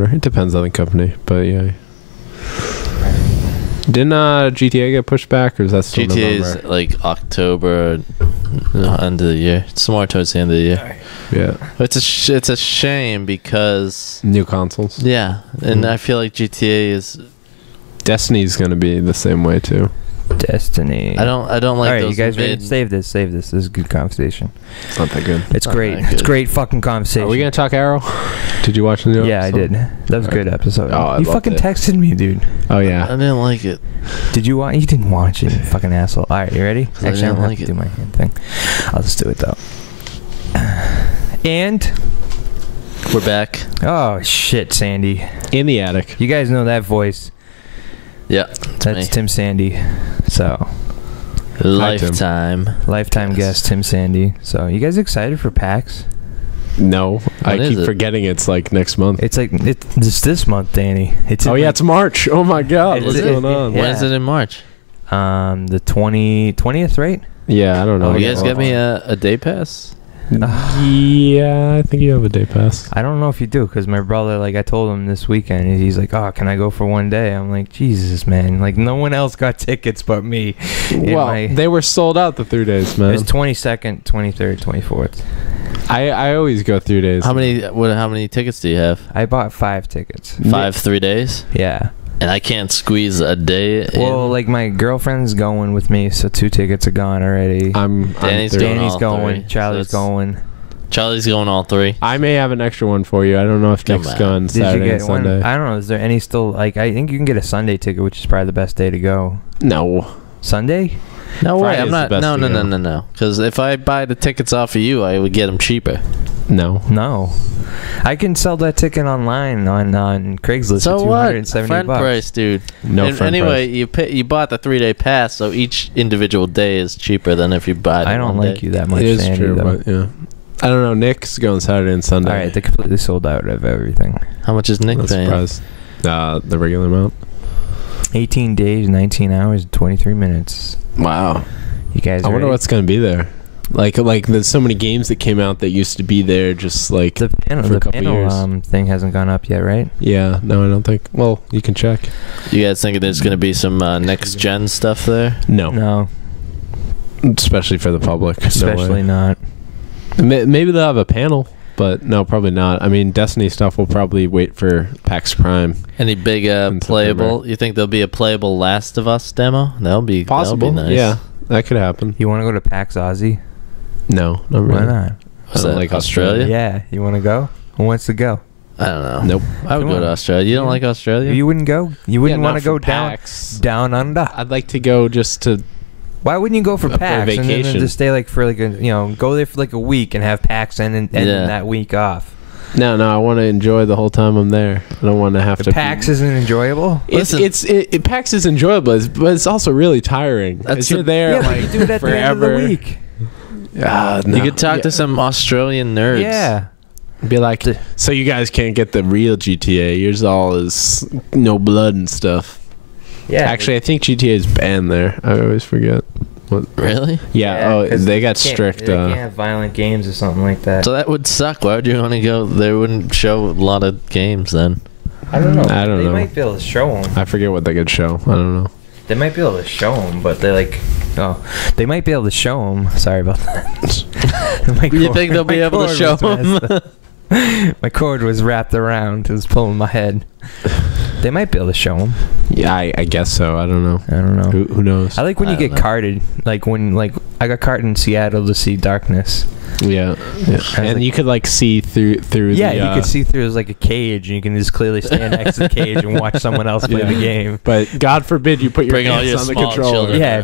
order. It depends on the company, but yeah. Didn't GTA get pushed back, or is that still GTA November? is like October, end of the year. It's more towards the end of the year. Yeah. It's a shame because New consoles. yeah, and I feel like GTA is. Destiny's gonna be the same way too. Destiny. I don't like All right, those. you guys ready? Save this. This is a good conversation. It's not that good. It's Not great. that It's good. great fucking conversation. Are we gonna talk Arrow? Did you watch the new Yeah, I episode? did. That was a good episode. Oh, I you loved fucking it. texted me, dude. Oh I yeah. didn't like it. Did you watch? You didn't watch it, you fucking asshole. All right, you ready? I Actually, I didn't don't have like to it. do my hand thing. I'll just do it though. And We're back. oh shit, Sandy. In the attic. You guys know that voice? Yeah, That's me. Tim Sandy. So Lifetime. lifetime Yes. guest Tim Sandy. So you guys excited for PAX? No, I When is keep it? forgetting it's like next month. It's like it's this month, Danny. It's in Oh yeah, like, it's March. Oh my God, Is what's it? going on? Yeah. When is it in March? the 20th, right? Yeah, I don't know. Oh, You yeah, guys get me a day pass? Yeah, I think you have a day pass. I don't know if you do, because my brother, like, I told him this weekend, and he's like, oh, can I go for one day? I'm like, Jesus, man. Like, no one else got tickets but me. Well, they were sold out the 3 days, It man. was 22nd, 23rd, 24th. I always go 3 days. How many tickets do you have? I bought 5 tickets. 3 days? Yeah. And I can't squeeze a day in? Well, like, my girlfriend's going with me, so 2 tickets are gone already. I'm Danny's through. going Danny's all going. three, Charlie's so going. Charlie's going all 3. I may have an extra one for you. I don't know if Come Nick's on. going Did you Saturday and get one? Sunday. I don't know. Is there any still, like, I think you can get a Sunday ticket, which is probably the best day to go. No. Sunday? No way. Friday's I'm the not. best No, to no, no, go. no, no. Because if I buy the tickets off of you, I would get them cheaper. No. No. I can sell that ticket online on Craigslist So for what? $270. Friend price, dude. No And friend anyway, price. you bought the 3-day pass, so each individual day is cheaper than if you buy. I don't like you that much, It is Sandy, true, though. but yeah. I don't know. Nick's going Saturday and Sunday. All right, they completely sold out of everything. How much is Nick Not paying? surprised. The regular amount. 18 days, 19 hours, 23 minutes. Wow. You guys I wonder ready? what's going to be there. Like there's so many games that came out that used to be there just like The panel, for a couple years. thing hasn't gone up yet, right? Yeah, no, I don't think. Well, you can check. You guys think there's going to be some next gen stuff there? No. No, Especially for the public. especially not. Maybe they'll have a panel, but no, probably not. I mean, Destiny stuff will probably wait for PAX Prime. Any big In playable? September. You think there'll be a playable Last of Us demo? That'll be Possible. That'll be nice. Yeah, that could happen. You want to go to PAX Aussie? No, not really. Why not? Is I don't that like Australia? Yeah, you want to go? Who wants to go? I don't know. Nope. I would Come go on. to Australia. You don't like Australia? You wouldn't go? You wouldn't Yeah, want not to go for down PAX. down under? I'd like to go just to. Why wouldn't you go for For a PAX and then vacation. just stay like for like a go there for like a week and have PAX and Yeah. that week off? No, I want to enjoy the whole time I'm there. I don't want to have to. PAX isn't enjoyable. Listen. PAX is enjoyable, but it's also really tiring. That's Because you're the- there Yeah, but like you do it at the end of forever. the week. No. You could talk to some Australian nerds. Yeah. Be like, so you guys can't get the real GTA. Yours all is no blood and stuff. Yeah. Actually, I think GTA is banned there. I always forget. Really? Yeah. 'cause They got can't- strict. They can't have violent games or something like that. So that would suck. Why would you want to go? They wouldn't show a lot of games then. I don't know. I don't they know. might be able to show them. I forget what they could show. I don't know. They might be able to show them, but they like. Oh, they might be able to show them. Sorry about that. You think they'll be my able to cord show was 'em? messed up. My cord was wrapped around. It was pulling my head. They might be able to show them. Yeah, I guess so. I don't know. I don't know. Who knows? I like when I you don't get know. carded. Like when I got carded in Seattle to see Darkness. Yeah. And like- you could like see through Yeah, the, you could see through. It was like a cage, and you can just clearly stand next to the cage and watch someone else play the game. But God forbid you put your Bring all hands your on the small controller. children. Yeah,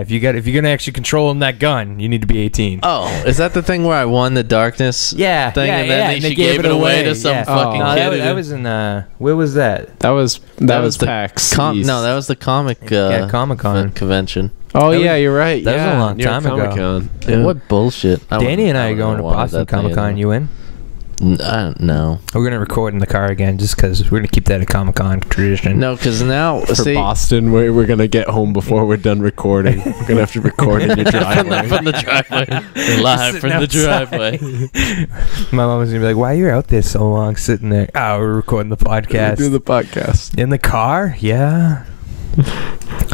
if you're gonna actually control that gun, you need to be 18. Oh, is that the thing where I won the darkness Yeah, thing, yeah, and then and she gave it away to some yeah. fucking No, kid? that was in where was that? That was the PAX. No, East. that was the comic Yeah, Comic-Con. convention. Oh that yeah, was- you're right. that was a yeah, long near time ago. Comic-Con. Yeah. What bullshit! Danny and I are going to Boston Comic Con. You in? I don't know. We're gonna record in the car again, just because we're gonna keep that a Comic-Con tradition. No, because now For see, Boston, we're going to get home before we're done recording. We're going to have to record in your driveway. from the driveway, live from the driveway. My mom was gonna be like, "Why are you out there so long, sitting there?" Oh, we're recording the podcast. Do the podcast. In the car? Yeah.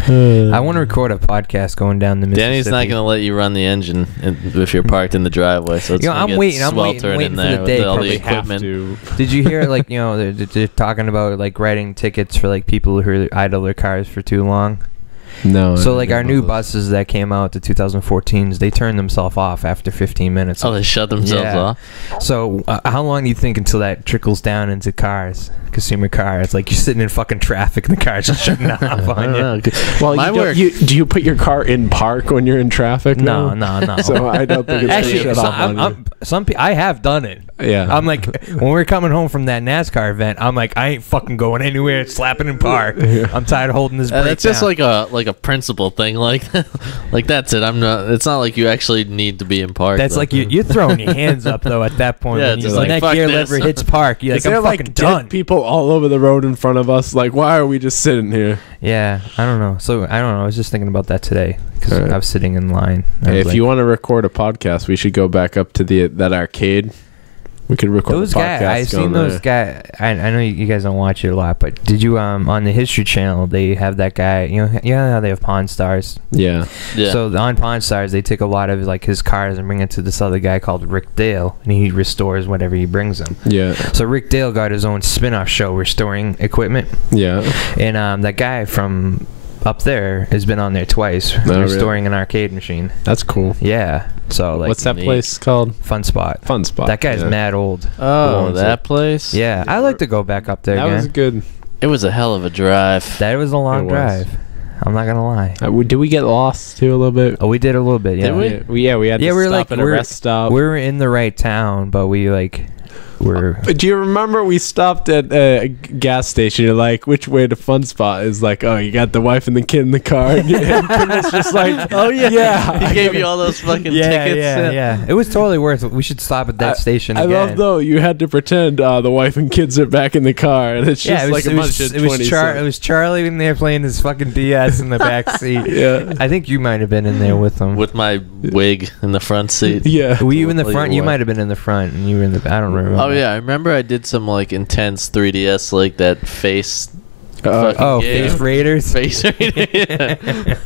I want to record a podcast going down the Mississippi. Danny's not gonna let you run the engine if you're parked in the driveway, so it's You know, gonna I'm get waiting sweltering waiting in for there the day, with all probably the have equipment. Did you hear, like, you know, they're talking about, like, writing tickets for, like, people who idle their cars for too long? No. So, like, our new buses that came out, the 2014s, they turned themselves off after 15 minutes. Oh, they shut themselves Yeah. off. So, how long do you think until that trickles down into cars? Consumer cars. Like, you're sitting in fucking traffic and the car's just shutting off I on don't you. know. Well, My work. do you put your car in park when you're in traffic? No, now? no. So I don't think it's Actually, gonna shut off on you. I have done it. Yeah. I'm like, when we're coming home from that NASCAR event, I'm like, I ain't fucking going anywhere, slapping in park. Yeah. I'm tired of holding this brake It's just down. like a principle thing. Like that's it. I'm not. It's not like you actually need to be in park. That's though. like you're throwing your hands up though at that point. Yeah, when it's when like, that fuck gear this. lever hits park, you're Is like, there I'm fucking like done. dead people all over the road in front of us? Like, why are we just sitting here? Yeah, I don't know. So I don't know. I was just thinking about that today because Alright. I was sitting in line. I Hey, was if like, you want to record a podcast, we should go back up to that arcade. We could record those a podcast. guys, I've seen those guys. I know you guys don't watch it a lot, but did you on the History Channel? They have that guy. You know how they have Pawn Stars. Yeah. Yeah. So on Pawn Stars, they take a lot of like his cars and bring it to this other guy called Rick Dale, and he restores whatever he brings him. Yeah. So Rick Dale got his own spin-off show restoring equipment, Yeah. and that guy from up there has been on there twice restoring an arcade machine. That's cool. Yeah. So like, What's that neat. place called? Fun Spot. Fun Spot. That guy's yeah. mad old. oh, owns that it. place. Yeah, I like to go back up there That again. was good. It was a hell of a drive. That was a long It was. drive. I'm not gonna lie. Did we get lost too a little bit? Oh, we did a little bit. Yeah. Did we? Yeah, we had Yeah, to we were stop like- at a rest stop. We were in the right town, but we like were. But do you remember we stopped at a gas station? You're like, which way to Fun Spot? Is like, oh, you got the wife and the kid in the car. And it's just like, Oh yeah. yeah. He gave you all those fucking tickets. Yeah. It was totally worth it. We should stop at that station I again. love though you had to pretend the wife and kids are back in the car, and it's just Yeah, it like was, a bunch of 20 it was Charlie in there playing his fucking DS in the back seat. Yeah. I think you might have been in there with him. With my wig in the front seat. Yeah. Were you in the Like front? You what? might have been in the front, and you were in the. I don't remember. Oh yeah, I remember I did some like intense 3DS like that face. fucking Oh, game. Face Raiders. Face Raiders. Yeah.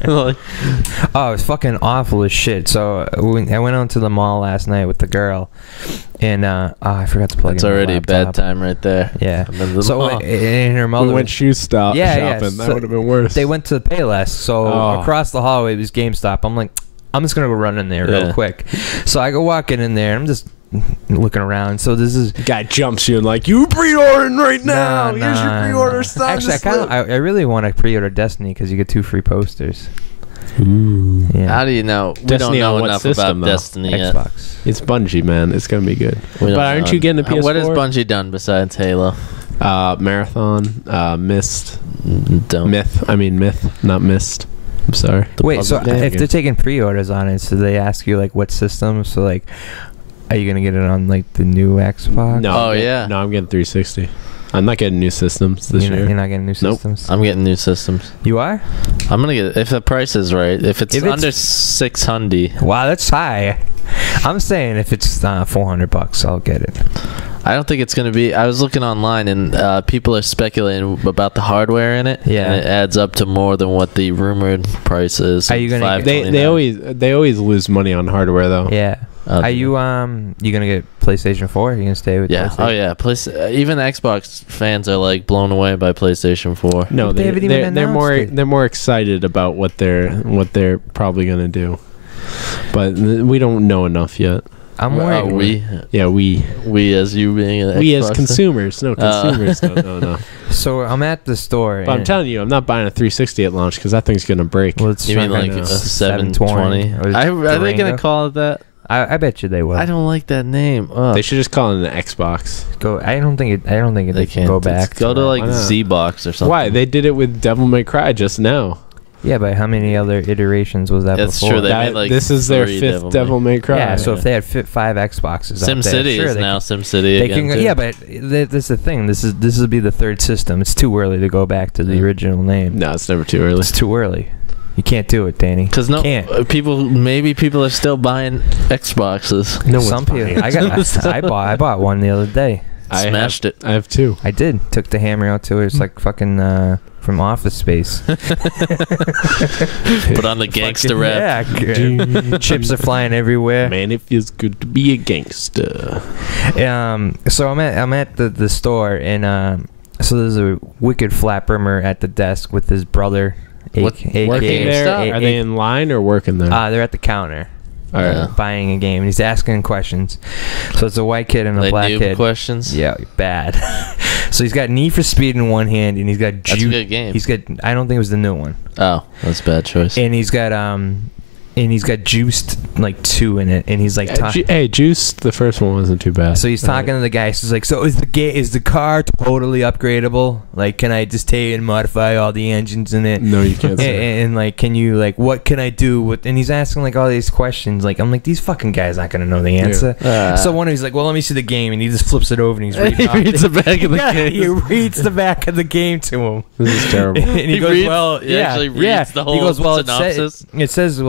Like, Oh, it was fucking awful as shit. So I went out to the mall last night with the girl, and I forgot to plug that's in my already a bad laptop. time right there. Yeah. I'm in the So mall. and her mother We went shoe stop Yeah, shopping. That so would have been worse. they went to Payless. So Oh. across the hallway was GameStop. I'm like, I'm just gonna go run in there real Yeah. quick. So I go walking in there. I'm just looking around. So this is. Guy jumps you and like, you pre-ordering right now. Nah, Here's your nah, pre-order nah. sign. Actually, I really want to pre-order Destiny because you get 2 free posters. Ooh. Yeah. How do you know? We Destiny don't on know what enough system, about though? Destiny yet. Xbox. It's Bungie, man. It's gonna be good. We don't But aren't know. you getting a PS4? What has Bungie done besides Halo? Marathon, Mist, Don't. Myth, not Mist. I'm sorry. The Wait, so public game. if they're taking pre-orders on it, so they ask you like what system? So like, are you gonna get it on like the new Xbox? No. Oh, I'm getting- yeah. No, I'm getting 360. I'm not getting new systems this you're year. not getting new Nope. systems. I'm getting new systems. You are? I'm gonna get if the price is right. If it's If it's- under 600, Wow, that's high. I'm saying if it's $400, I'll get it. I don't think it's gonna be. I was looking online and people are speculating about the hardware in it. Yeah. and it adds up to more than what the rumored price is. Are you gonna- They always lose money on hardware though. Yeah. Are you you gonna get PlayStation 4? Are you gonna stay with Yeah. PlayStation? Oh yeah. Even Xbox fans are like blown away by PlayStation 4. No, They haven't even they're more announced it. they're more excited about what they're probably gonna do, but we don't know enough yet. I'm Well, worried. we as you being an We as Xbox- consumers, consumers don't know enough. So I'm at the store. But I'm and- telling you, I'm not buying a 360 at launch because that thing's gonna break. well, it's You mean right like now. a 720? Or Are they gonna Durango. call it that? I bet you they will. I don't like that name. Ugh. They should just call it an Xbox. Go. I don't think they They can can't go back. Go to that. like Why not? Z Box or something. Why? They did it with Devil May Cry just now. Yeah, but how many other iterations was that That's before? true. They made, like, this is their 3 fifth Devil May Cry. Yeah, so if they had 5 Xboxes, Sim out there, City sure, is they now can- Sim City They again. can, too. yeah, but that's the thing. This will be the 3rd system. It's too early to go back to the original name. No, it's never too early. It's too early. You can't do it, Danny. Because Can't. people are still buying Xboxes. No Some one's people. buying I bought one the other day. Smashed it. I have 2. I did. Took the hammer out to it. It's like fucking from Office Space. Put on the gangster rap. Yeah. Chips are flying everywhere. Man, it feels good to be a gangster. So I'm at the store, and so there's a wicked flappermer at the desk with his brother. Working There, GameStop? are they in line or working there? They're at the counter. All right. Yeah. Buying a game, and he's asking questions. So it's a white kid and a They black noob kid. questions. Yeah, bad. So he's got Need for Speed in one hand, and he's got That's a good game. He's got. I don't think it was the new one. Oh, that's a bad choice. And he's got Juiced like 2 in it, and he's like. Hey, Juice, the first one wasn't too bad. So he's talking to the guy. So he's like, "So is the car totally upgradable? Like, can I just take and modify all the engines in it? No, you can't And, say. and like, can you like, what can I do with?" And he's asking like all these questions. Like, I'm like, these fucking guys aren't gonna know the answer. So one of he's like, "Well, let me see the game," and he just flips it over and he's reading. He reads the back of the game. He reads the back of the game to him. This is terrible. And he goes, reads- "Well, he yeah, actually reads yeah." the whole he goes, "Well, synopsis? It says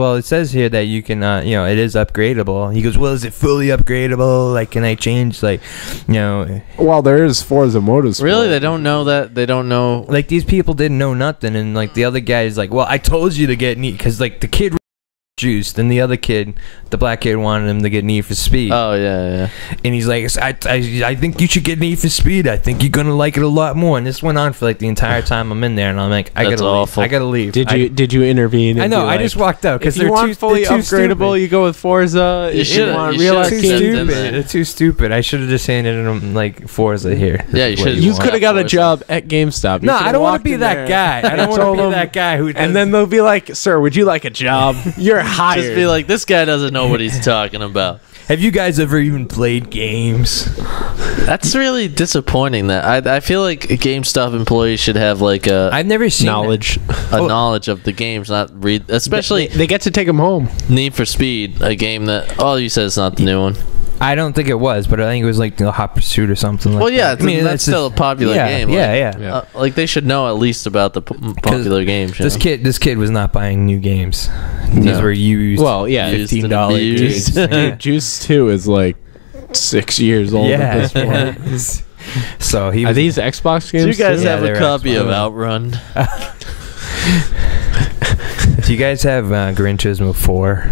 here that you can, it is upgradable." He goes, "Well, is it fully upgradable? Like, can I change, like, Well, there is Forza Motorsport. Really, they don't know that. They don't know. like these people didn't know nothing." And like the other guy is like, "Well, I told you to get Need," because like the kid Juiced, and the other kid, the black kid, wanted him to get Need for Speed. Oh yeah. And he's like, I think you should get Need for Speed. I think you're gonna like it a lot more." And this went on for like the entire time I'm in there, and I'm like, I That's gotta awful. leave. I gotta leave. Did you intervene? I and know. be I like, just walked out because if you they're want fully they're too upgradable, stupid. you go with Forza. You If should- want you real should Too send arcade- them stupid. that. They're too stupid. I should have just handed them like Forza here. Yeah, you This is what should- You want. could have got a Forza. job at GameStop. You No, could've I don't want walked to be in that there guy. I and don't want told to be them- that guy who. And then they'll be like, "Sir, would you like a job? You're hired." Just be like, this guy doesn't know what he's talking about. have you guys ever even played games? That's really disappointing. That I feel like GameStop employees should have like I've never seen knowledge. a knowledge of the games, not read. Especially They get to take them home. Need for Speed, a game that you said it's not the new one. I don't think it was, but I think it was like Hot Pursuit or something like Well, yeah, that. I mean, that's still a popular yeah, game. Yeah, Like, yeah. like they should know at least about the popular games. you This know? kid was not buying new games. These No. were used. Well, yeah, Used and $15 abused. games. Dude, Juice 2 is like 6 years old at this point. yeah. So he Are was. these Xbox Do you games? guys too? Yeah, have a they're copy of Xbox. Outrun? Do you guys have Gran Turismo 4?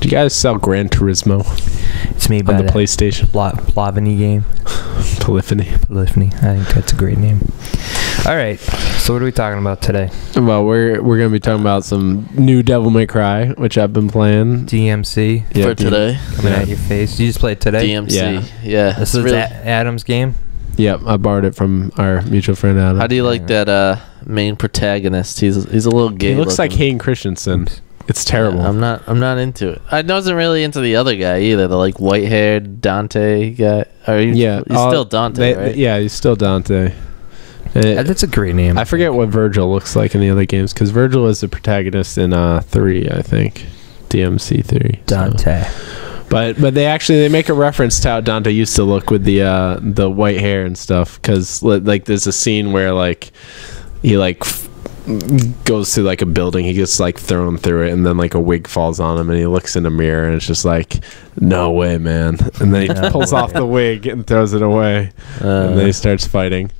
Do you guys sell Gran Turismo It's made by on the PlayStation? Plavany game. Polyphony. Polyphony. I think that's a great name. All right. So what are we talking about today? Well, we're gonna be talking about some new Devil May Cry, which I've been playing. DMC Yeah, For today? coming Yeah. at your face. You just played today. DMC. Yeah. This it's is really- Adam's game. Yep, I borrowed it from our mutual friend Adam. How do you like that main protagonist? He's a little gay. He looks like looking. Hayden Christensen. It's terrible. Yeah, I'm not into it. I wasn't really into the other guy either. The like white haired Dante guy. He's still Dante, right? Yeah, he's still Dante. That's a great name. I forget what Virgil looks like in the other games because Virgil is the protagonist in 3, I think, DMC 3. so. Dante. But they make a reference to how Dante used to look with the white hair and stuff because like there's a scene where like he like goes to like a building, he gets like thrown through it, and then like a wig falls on him, and he looks in a mirror, and it's just like, no way, man. And then he No pulls off way. the wig and throws it away, and then he starts fighting.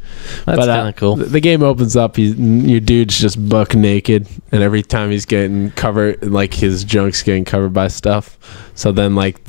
That's kind of cool. The game opens up. Your dude's just buck naked, and every time he's getting covered, like his junk's getting covered by stuff. So then, like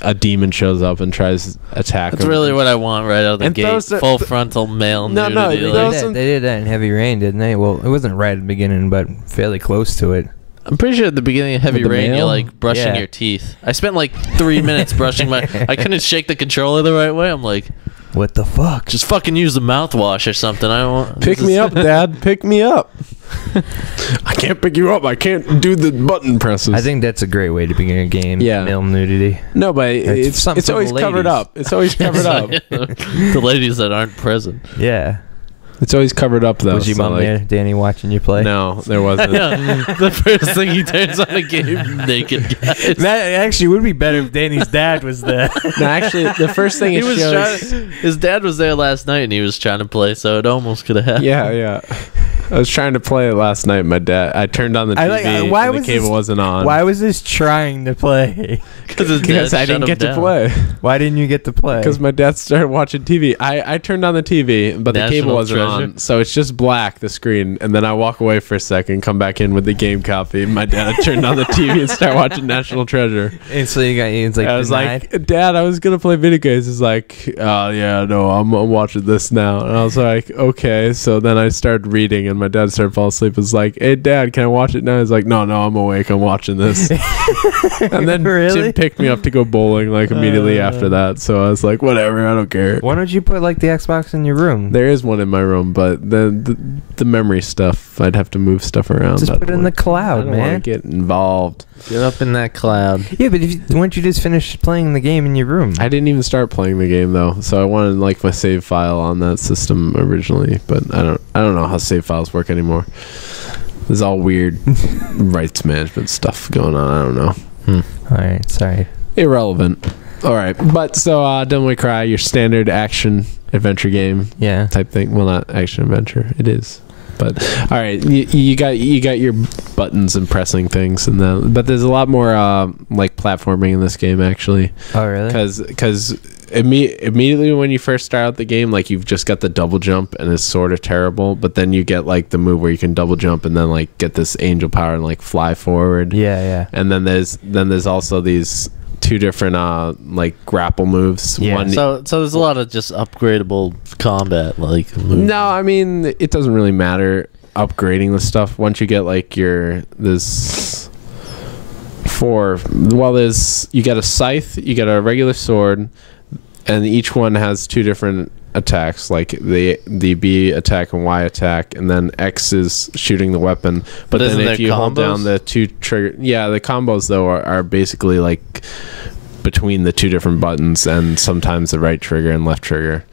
a demon shows up and tries to attack That's him. really what I want right out of the And gate. throws the- Full frontal male No, no, nudity. he like- goes- They did that in Heavy Rain, didn't they? Well, it wasn't right at the beginning, but fairly close to it. I'm pretty sure at the beginning of Heavy With the Rain, you're male? like brushing Yeah. your teeth. I spent like 3 minutes brushing my. I couldn't shake the controller the right way. I'm like, What the fuck? just fucking use the mouthwash or something. I don't want. Pick this me is- up, Dad. Pick me up. I can't pick you up. I can't do the button presses. I think that's a great way to begin a game. Yeah. Male nudity. no, but It's something it's for always the covered ladies. up. It's always covered up. the ladies that aren't present. Yeah. It's always covered up though. Was your mom there, Danny, watching you play? No, there wasn't. The first thing he turns on the game, naked guys. That actually would be better if Danny's dad was there. No, actually, the first thing it shows. His dad was there last night and he was trying to play, so it almost could have happened. Yeah. I was trying to play it last night. I turned on the TV and the cable wasn't on. Why was this trying to play? Because I didn't get to play. Why didn't you get to play? Because my dad started watching TV. I turned on the TV, but the cable wasn't on. So it's just black, the screen. And then I walk away for a second, come back in with the game copy. My dad turned on the TV and started watching National Treasure. And so it's like, I was like, Dad, I was going to play video games. He's like, oh, yeah, no, I'm watching this now. And I was like, okay. So then I started reading, and my dad started falling asleep. It's like, hey, Dad, can I watch it now? He's like, no, I'm awake. I'm watching this. And then Tim picked me up to go bowling like immediately after that. So I was like, whatever, I don't care. Why don't you put like the Xbox in your room? There is one in my room, but the memory stuff, I'd have to move stuff around. Just put it in the cloud, man. I don't want to get involved. Get up in that cloud. Yeah, but why don't you just finish playing the game in your room? I didn't even start playing the game though, so I wanted like my save file on that system originally, but I don't know how save files work anymore. There's all weird rights management stuff going on. I don't know. All right, sorry. Irrelevant. All right, but so Devil May Cry, your standard action adventure game, type thing. Well, not action adventure. It is. But all right, you got your buttons and pressing things, but there's a lot more like platforming in this game actually. Oh really? Because immediately when you first start out the game, like you've just got the double jump and it's sort of terrible, but then you get like the move where you can double jump and then like get this angel power and like fly forward. Yeah. And then there's also these two different like grapple moves. Yeah. So there's a lot of just upgradable combat like moves. No, I mean it doesn't really matter upgrading the stuff once you get like you got a scythe, you got a regular sword, and each one has two different attacks, like the B attack and Y attack, and then X is shooting the weapon. But then if you hold down the two trigger, the combos though are basically like between the two different buttons, and sometimes the right trigger and left trigger.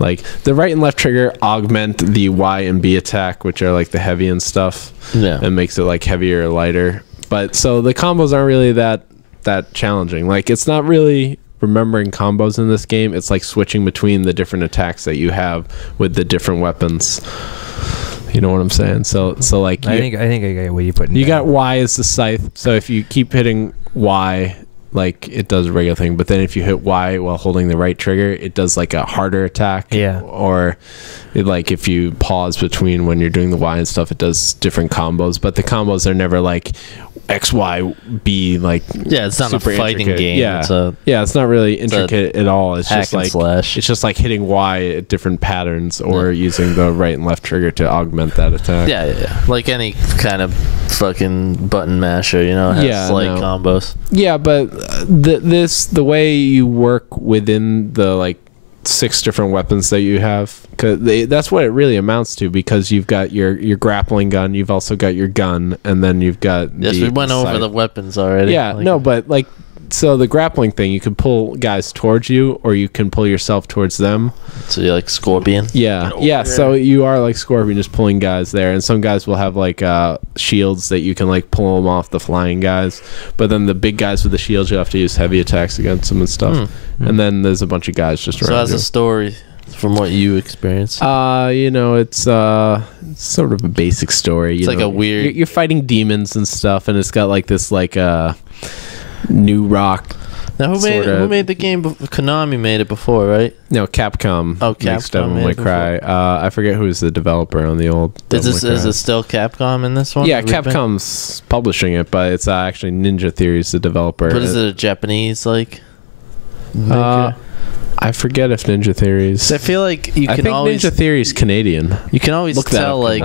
Like the right and left trigger augment the Y and B attack, which are like the heavy and stuff, and makes it like heavier or lighter. But so the combos aren't really that challenging. Like it's not really remembering combos in this game. It's like switching between the different attacks that you have with the different weapons. You know what I'm saying? So like I think I get what you put. You got Y as the scythe. So if you keep hitting Y, like it does a regular thing, but then if you hit Y while holding the right trigger, it does like a harder attack. Yeah. Or like if you pause between when you're doing the Y and stuff, it does different combos, but the combos are never like X, Y, B, like it's not a fighting intricate game. It's not really intricate at all. It's just like slash. It's just like hitting Y at different patterns or using the right and left trigger to augment that attack. Yeah. Like any kind of fucking button masher, has combos. Yeah, but the way you work within the like 6 different weapons that you have, because that's what it really amounts to, because you've got your grappling gun, you've also got your gun, and then you've got we went over the weapons already. But like, so the grappling thing, you can pull guys towards you or you can pull yourself towards them. So you're like Scorpion. So you are like Scorpion, just pulling guys there, and some guys will have like shields that you can like pull them off the flying guys, but then the big guys with the shields, you have to use heavy attacks against them and stuff. And then there's a bunch of guys just around. So how's the story from what you experienced? It's sort of a basic story. It's like a weird. You're fighting demons and stuff, and it's got like this like new rock. Now who made the game? Konami made it before, right? No, Capcom. Oh, Capcom Devil May Cry. I forget who's the developer on the old. Is it still Capcom in this one? Yeah, Capcom's publishing it, but it's actually Ninja Theory's the developer. But is it a Japanese like? I forget if Ninja Theory's. I feel like I think Ninja Theory's Canadian. You can always tell like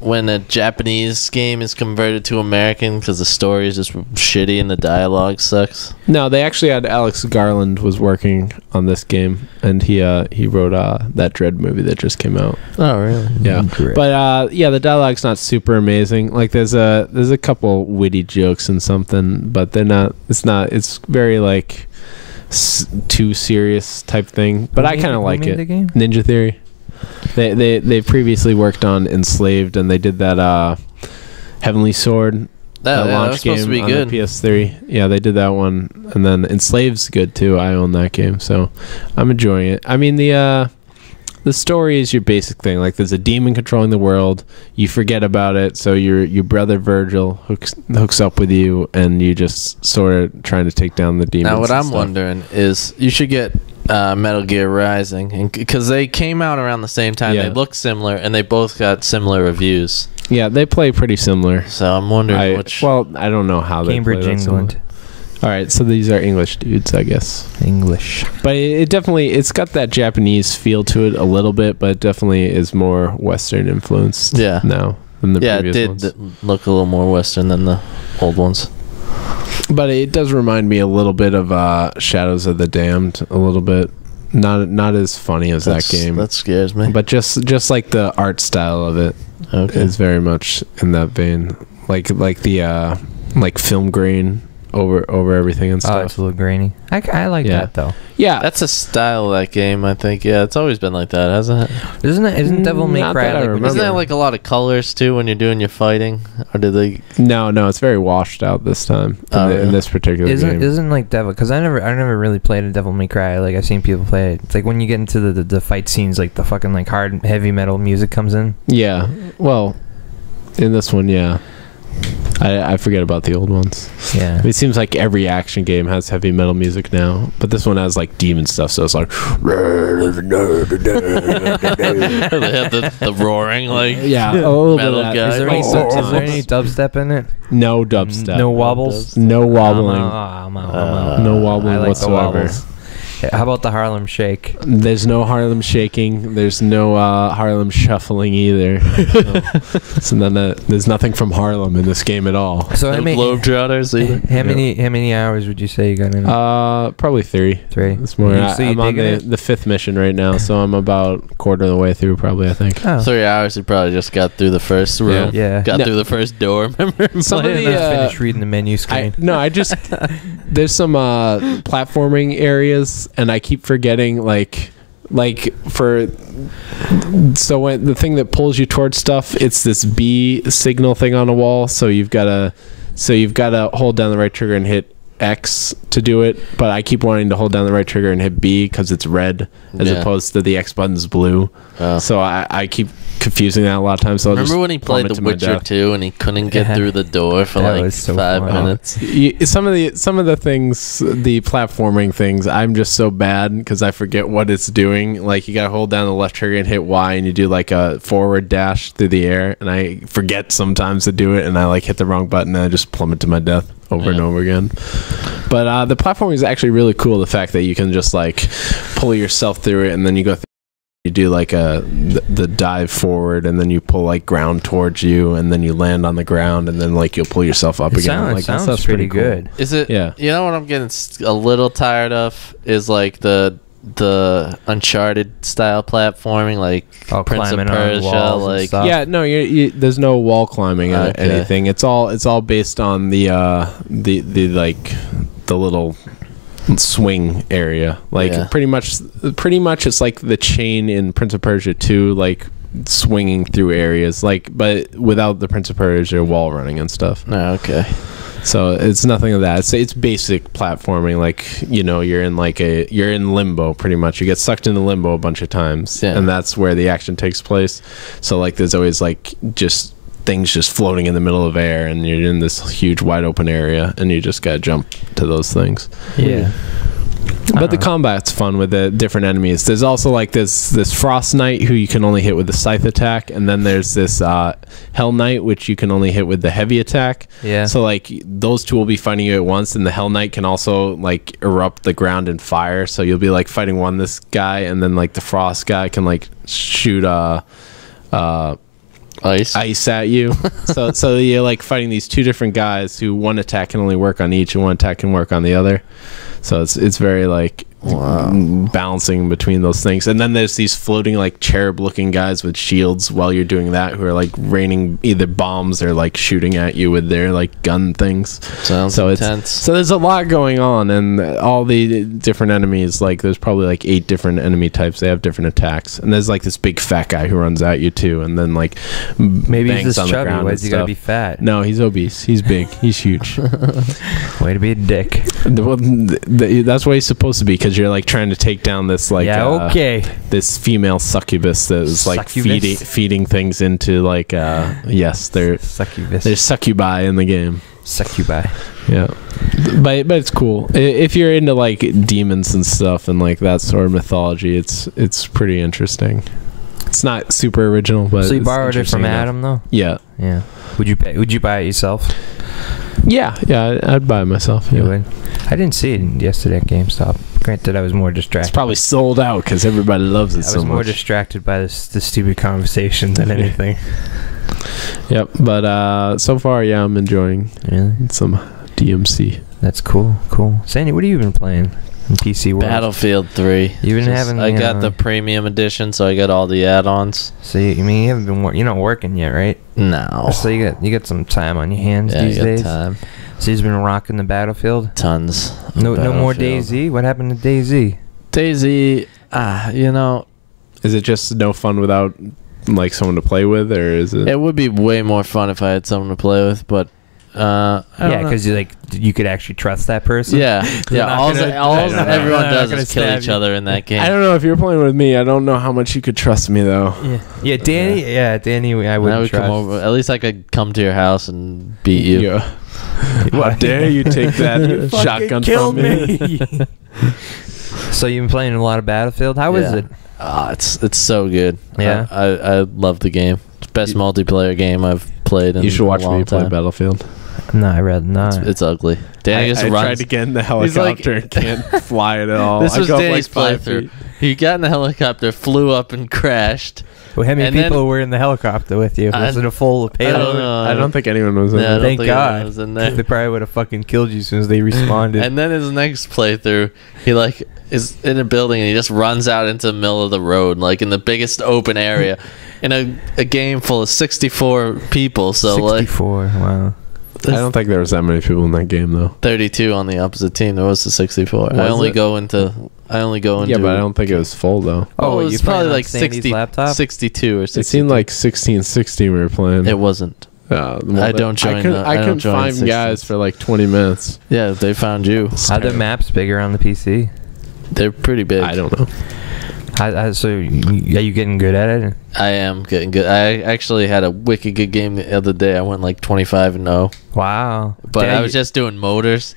when a Japanese game is converted to American because the story is just shitty and the dialogue sucks. No, they actually had Alex Garland was working on this game, and he wrote that Dread movie that just came out. Oh really? Yeah. Great. But the dialogue's not super amazing. Like there's a couple witty jokes and something, but they're not. It's very like too serious type thing, but I kind of like it. The game? Ninja Theory. They previously worked on Enslaved, and they did that Heavenly Sword launch game on the PS3. Yeah, they did that one, and then Enslaved's good too. I own that game, so I'm enjoying it. I mean, the story is your basic thing. Like, there's a demon controlling the world. You forget about it, so your brother Virgil hooks up with you, and you just sort of trying to take down the demons. Now, what I'm wondering is, you should get Metal Gear Rising, because they came out around the same time. Yeah. They look similar, and they both got similar reviews. Yeah, they play pretty similar. So I'm wondering which. Well, I don't know how Cambridge, they play. England. All right, so these are English dudes, I guess. English. But it's got that Japanese feel to it a little bit, but it definitely is more Western influenced now than the previous ones. It did look a little more Western than the old ones. But it does remind me a little bit of Shadows of the Damned, a little bit. Not as funny as that game. That scares me. But just like the art style of it is very much in that vein. Like the like film grain over everything and stuff. Oh, it's a little grainy. I like that though. Yeah, that's a style of that game. I think. Yeah, it's always been like that, hasn't it? Isn't Devil May Cry? Isn't there like a lot of colors too when you're doing your fighting? Or do they? No, it's very washed out this time in this particular game. Isn't like Devil? Because I never really played a Devil May Cry. Like, I've seen people play it. It's like when you get into the fight scenes, like the fucking like hard heavy metal music comes in. Yeah. Well, in this one, yeah. I forget about the old ones. Yeah. It seems like every action game has heavy metal music now, but this one has like demon stuff, so it's like they have the roaring, like, metal guy. Is there any dubstep in it? No dubstep. No wobbles? No wobbling. No wobbling like whatsoever. How about the Harlem Shake? There's no Harlem shaking. There's no Harlem shuffling either. So there's nothing from Harlem in this game at all. So no Globetrotters either. How many hours would you say you got in it? Probably 3. 3. This morning. I'm on the 5th mission right now, so I'm about a quarter of the way through, probably, I think. 3 hours, you probably just got through the first room. Yeah. Got through the first door, remember? Some of the finished reading the menu screen. There's some platforming areas, and I keep forgetting, so when the thing that pulls you towards stuff, it's this B signal thing on a wall, so you've got to hold down the right trigger and hit X to do it, but I keep wanting to hold down the right trigger and hit B because it's red as opposed to the X button's blue. So I keep confusing that a lot of times. So remember when he played The Witcher 2 and he couldn't get through the door for like 5 minutes? Some of the things, the platforming things, I'm just so bad because I forget what it's doing. Like, you gotta hold down the left trigger and hit Y, and you do like a forward dash through the air, and I forget sometimes to do it, and I like hit the wrong button and I just plummet to my death over and over again. But the platforming is actually really cool. The fact that you can just like pull yourself through it, and then you go through. You do like the dive forward, and then you pull like ground towards you, and then you land on the ground, and then like you'll pull yourself up again. It sounds pretty good. Cool. Is it? Yeah. You know what I'm getting a little tired of is like the Uncharted style platforming, like Prince of Persia, like there's no wall climbing or anything. It's all based on the like the little swing area, like pretty much it's like the chain in Prince of Persia 2, like swinging through areas, like, but without the Prince of Persia wall running and stuff. So it's nothing of that. It's basic platforming, like, you know, you're in limbo pretty much. You get sucked into limbo a bunch of times, and that's where the action takes place. So like there's always like just things just floating in the middle of air, and you're in this huge wide open area, and you just gotta jump to those things. But the combat's fun with the different enemies. There's also like this Frost Knight who you can only hit with the scythe attack, and then there's this Hell Knight which you can only hit with the heavy attack. So like those two will be fighting you at once, and the Hell Knight can also like erupt the ground in fire. So you'll be like fighting this guy, and then like the Frost guy can like shoot ice at you. so you're like fighting these two different guys who one attack can only work on each, and one attack can work on the other. So it's very like balancing between those things. And then there's these floating like cherub looking guys with shields while you're doing that, who are like raining either bombs or like shooting at you with their like gun things. Sounds intense. So there's a lot going on, and all the different enemies, like there's probably like 8 different enemy types. They have different attacks, and there's like this big fat guy who runs at you too, and then like maybe he's bangs just on the chubby. ground Why and does he gotta stuff. be fat? No, he's obese. He's big. He's huge. Way to be a dick. That's what he's supposed to be, because you're like trying to take down this like this female succubus that is like feeding things into like yes, they're succubus. There's succubi in the game. Succubi. Yeah, but it's cool if you're into like demons and stuff and like that sort of mythology. It's pretty interesting. It's not super original, but so you borrowed it from Adam though. Yeah. Would you buy it yourself? Yeah, I'd buy it myself. Yeah. You would. I didn't see it yesterday at GameStop. Granted, I was more distracted. It's probably sold out because everybody loves it so much. I was more distracted by the stupid conversation than anything. Yep, but so far, yeah, I'm enjoying some DMC. That's cool. Sandy, what have you been playing in PC world? Battlefield 3. You've been having. I got the premium edition, so I got all the add-ons. So you haven't been. You're not working yet, right? No. So you got some time on your hands these days. Time. So he's been rocking the Battlefield. Tons. No more DayZ. What happened to DayZ? DayZ, is it just no fun without like someone to play with, or is it? It would be way more fun if I had someone to play with, but because you could actually trust that person. Yeah. All everyone does is kill each other in that game. I don't know if you're playing with me. I don't know how much you could trust me though. Yeah, Danny. Yeah, Danny. I would come over. At least I could come to your house and beat you. Yeah. How dare you take that shotgun from me? So you've been playing a lot of Battlefield. How is it? It's so good. Yeah, I love the game. It's the best multiplayer game I've played in a long time. You should watch me play Battlefield. No, I rather not. It's ugly. Danny just runs. I tried to get in the helicopter and can't fly it at all. This was Danny's playthrough. He got in the helicopter, flew up, and crashed. Well, how many people were in the helicopter with you? Was it a full payload? I don't think anyone was in there. Thank God. Was in there. They probably would have fucking killed you as soon as they responded. And then his next playthrough, he is in a building and he just runs out into the middle of the road, like in the biggest open area, in a game full of 64 people. So 64, wow. I don't think there was that many people in that game though. 32 on the opposite team. There was the 64. I only go into. Yeah, but I don't think it was full though. Oh, it was probably like 62 or 62. It seemed like 16 we were playing. It wasn't. I don't join. I couldn't find 16. Guys for like 20 minutes. Yeah, they found you. Are the maps bigger on the PC? They're pretty big. I don't know. So are you getting good at it? I am getting good. I actually had a wicked good game the other day. I went like 25-0. Wow. But I was just doing motors.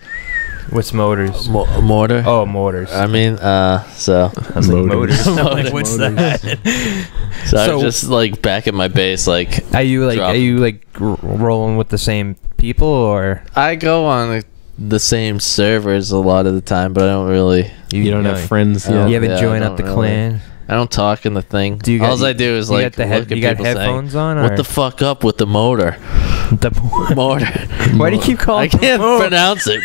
What's motors? Mortar. Oh, mortars. I mean, so. I was like, motors. Like, what's that? So I'm just like back at my base, like. Are you rolling with the same people, or? I go on the same servers a lot of the time, but I don't really. You don't have friends yet? You haven't joined up the clan? I don't talk in the thing. All I do is like look at people headphones saying, on, "What the fuck up with the motor?" The motor. Why do you keep calling? I can't pronounce it.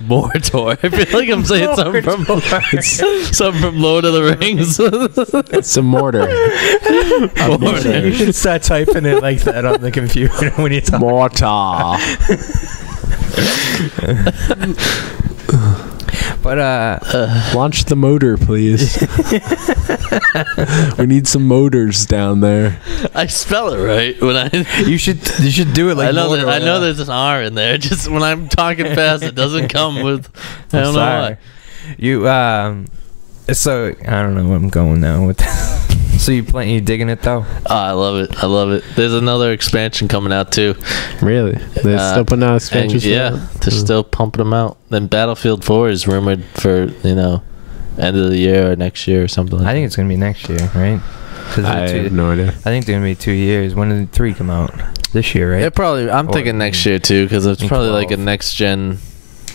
Mortor. I feel like I'm saying something from Lord of the Rings. It's a mortar. You should start typing it like that on the computer when you talk. Mortar. But launch the motor, please. We need some motors down there. I spell it right when I. You should do it like. I know there's an R in there. Just when I'm talking fast, it doesn't come with. I don't know why. You So I don't know where I'm going now with that. So you digging it though? Oh, I love it. There's another expansion coming out too. Really? They're still putting out expansions? Yeah, they're still pumping them out. Then Battlefield 4 is rumored for, end of the year or next year or something like that. I think it's going to be next year, right? I have no idea. I think they're going to be 2 years. When did 3 come out? This year, right? Yeah, probably. I'm thinking next year too, because it's probably 12. Like a next gen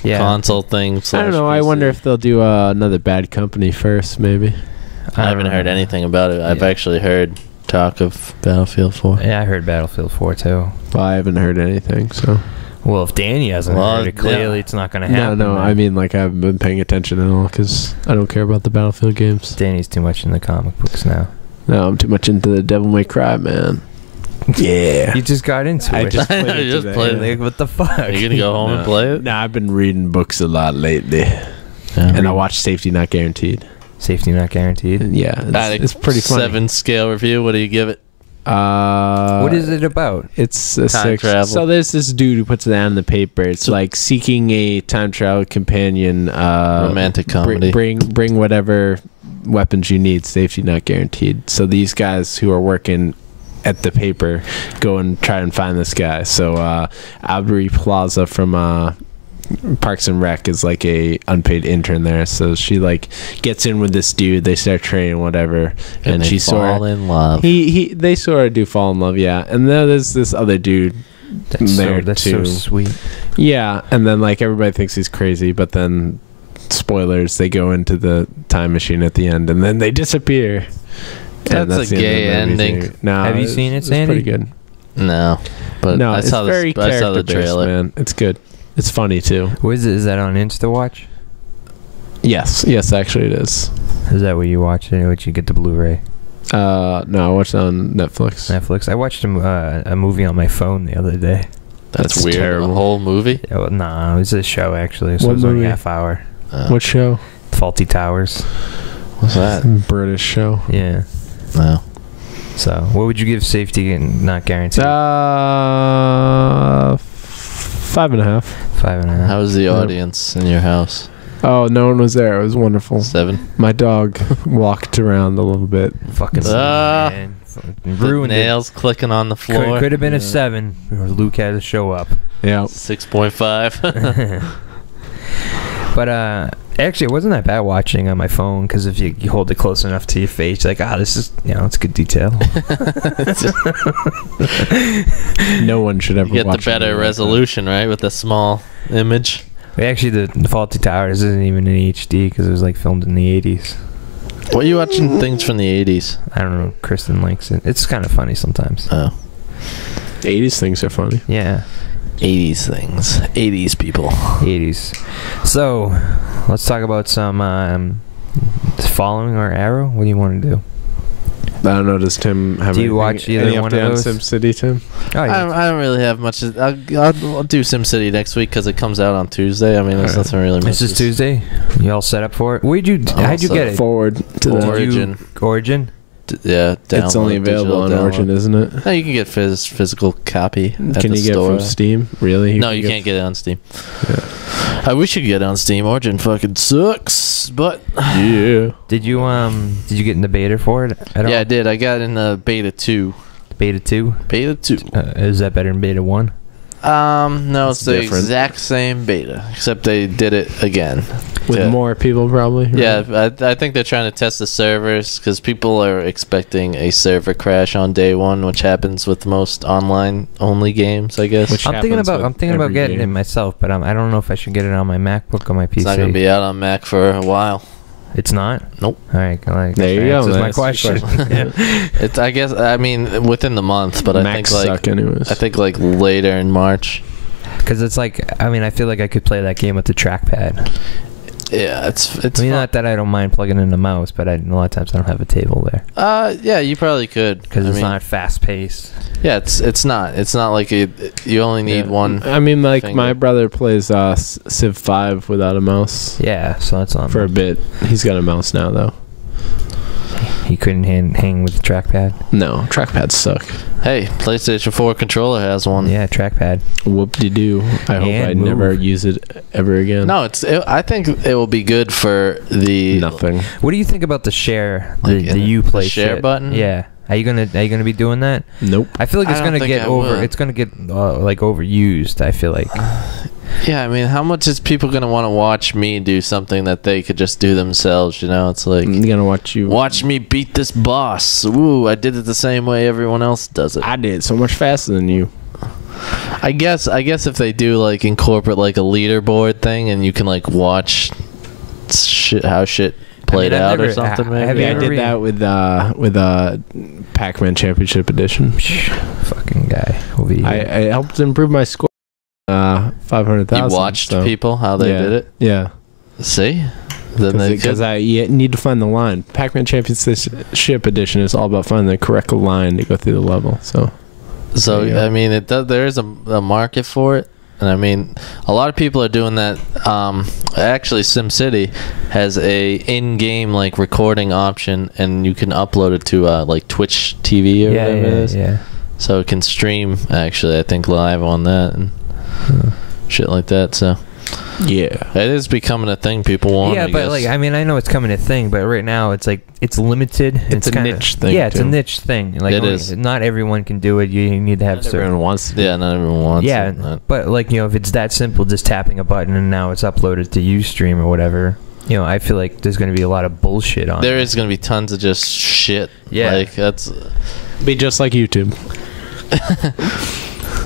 console thing. I don't know. PC. I wonder if they'll do another Bad Company first, maybe. I haven't heard anything about it. I've actually heard talk of Battlefield 4. Yeah, I heard Battlefield 4 too. But I haven't heard anything, so. Well, if Danny hasn't Well, heard it, clearly yeah. it's not going to No, happen. no. man. I mean, like I haven't been paying attention at all because I don't care about the Battlefield games. Danny's too much in the comic books now. No, I'm too much into the Devil May Cry, man. Yeah. You just got into I it. just played I it just today. played it. Like, what the fuck? Are you gonna go home and play it? Nah, I've been reading books a lot lately, and I watched Safety Not Guaranteed. Safety not guaranteed. And yeah, it's pretty funny. 7 scale review. What do you give it? What is it about? It's a Time 6. travel. So there's this dude who puts it down in the paper. It's like seeking a time travel companion. Romantic comedy. Bring whatever weapons you need. Safety not guaranteed. So these guys who are working at the paper go and try and find this guy. So Aubrey Plaza from Parks and Rec is like a unpaid intern there. So she like gets in with this dude. They start training, whatever, and they she fall sort of in love. they sort of do fall in love, yeah. And then there's this other dude there That's too. so sweet. Yeah, and then like everybody thinks he's crazy, but then spoilers, they go into the time machine at the end, and then they disappear. And That's a the gay end of the movie. ending. No, Have you it's- seen it, it's Sandy? pretty good. No, but No, I it's saw very I saw the character-based, trailer. man. It's good. It's funny too. What is it? Is that on Insta Watch? Yes, actually it is. Is that where you watch it? Or would you get the Blu-ray? No, I watched it on Netflix. Netflix. I watched a movie on my phone the other day. That's weird. terrible. A whole movie. Yeah, well, nah, it was a show actually. So What it was only movie? half hour. What show? Faulty Towers. What's that? British show. Yeah. No. So, what would you give Safety Not Guaranteed? 5.5. 5.5. How was the audience in your house? Oh, no one was there. It was wonderful. 7. My dog walked around a little bit. Fucking man. Fucking ruined it. Nails clicking on the floor. Could have been a Yeah. 7. Or Luke had to show up. Yeah. 6.5. But actually, it wasn't that bad watching on my phone because if you hold it close enough to your face, you're like, this is, it's good detail. No one should ever You get the watch a better movie like that. resolution, right, with a small image. Actually, the Faulty Towers isn't even in HD because it was like filmed in the 80s. What are you watching things from the 80s? I don't know. Kristen likes it. It's kind of funny sometimes. Oh. 80s things are funny. Yeah, 80s things. 80s people. 80s. So, let's talk about some following our arrow. What do you want to do? I don't know. Does Tim have Do you anything- watch either any one update of on those? SimCity, Tim? Oh, I don't really have much. I'll do SimCity next week because it comes out on Tuesday. I mean, there's Alright. nothing really. This is Tuesday. You all set up for it? How'd you set get it? Forward to the Origin. Origin? Yeah, It's only download, available on digital Origin, download. isn't it? No, you can get physical copy. At Can the you get store. it from Steam? Really? No, you can't get it on Steam. I wish you could get it on Steam. Origin fucking sucks, but Yeah. Did you get in the beta for it at all? yeah, I did. I got in the beta 2. Beta 2? Beta 2. Is that better than beta 1? No, it's the different. exact same beta, except they did it again. With Yeah. more people, probably. right? Yeah, I think they're trying to test the servers because people are expecting a server crash on day one, which happens with most online-only games, I guess. Which I'm thinking happens about with every getting it game. myself, but I don't know if I should get it on my MacBook or my PC. It's not going to be out on Mac for a while. It's not? Nope. All right. There you go. Answers my That's the question. question. It's I guess I mean within the month, but Macs suck anyways. I think like later in March. Because it's like, I feel like I could play that game with the trackpad. Yeah, it's. I mean, not that I don't mind plugging in the mouse, but a lot of times I don't have a table there. Yeah, you probably could Because it's not fast paced. Yeah, it's not. It's not like you only need Yeah. one. I mean, like finger. my brother plays Civ 5 without a mouse Yeah, so that's on. for a bit. He's got a mouse now, though. He couldn't hang with the trackpad. No, trackpads suck. Hey, PlayStation 4 controller has one. Yeah, trackpad. Whoop-de-doo. I hope And I move. never use it ever again. No, I think it will be good for the Nothing. What do you think about the share, Like the Uplay the share shit? button? Yeah. Are you gonna be doing that? Nope. I feel like it's I don't gonna think get I over. will. It's gonna get like overused. I feel like. Yeah, I mean, how much is people gonna want to watch me do something that they could just do themselves? You know, it's like I'm gonna watch you. watch me beat this boss. Ooh, I did it the same way everyone else does it. I did so much faster than you. I guess if they do like incorporate like a leaderboard thing and you can like watch how shit played I've out or never- something. have Maybe you Yeah, I ever did that with Pac-Man Championship Edition. Fucking guy over here. I helped improve my score. 500,000. You watched people how they did it. Yeah. See, then they Because could. you need to find the line. Pac-Man Championship Edition is all about finding the correct line to go through the level. So So Yeah. I mean, it does. There is a market for it, and I mean, a lot of people are doing that. Actually, SimCity has a in-game like recording option, and you can upload it to like Twitch TV or Yeah, whatever it is. yeah. So it can stream. Actually, I think live on that and shit like that. So yeah, it is becoming a thing people want. Yeah, I but guess. like I mean, I know it's coming a thing, but right now it's like it's limited. It's a kinda, niche thing, Yeah, it's a too. niche thing. Like It only- is. Not everyone can do it. You need to have not certain. everyone wants to. yeah, not everyone wants. Yeah, it. but like if it's that simple, just tapping a button and now it's uploaded to Ustream or whatever. I feel like there's going to be a lot of bullshit on. There it. is going to be tons of just shit. Yeah. like that's. Be just like YouTube.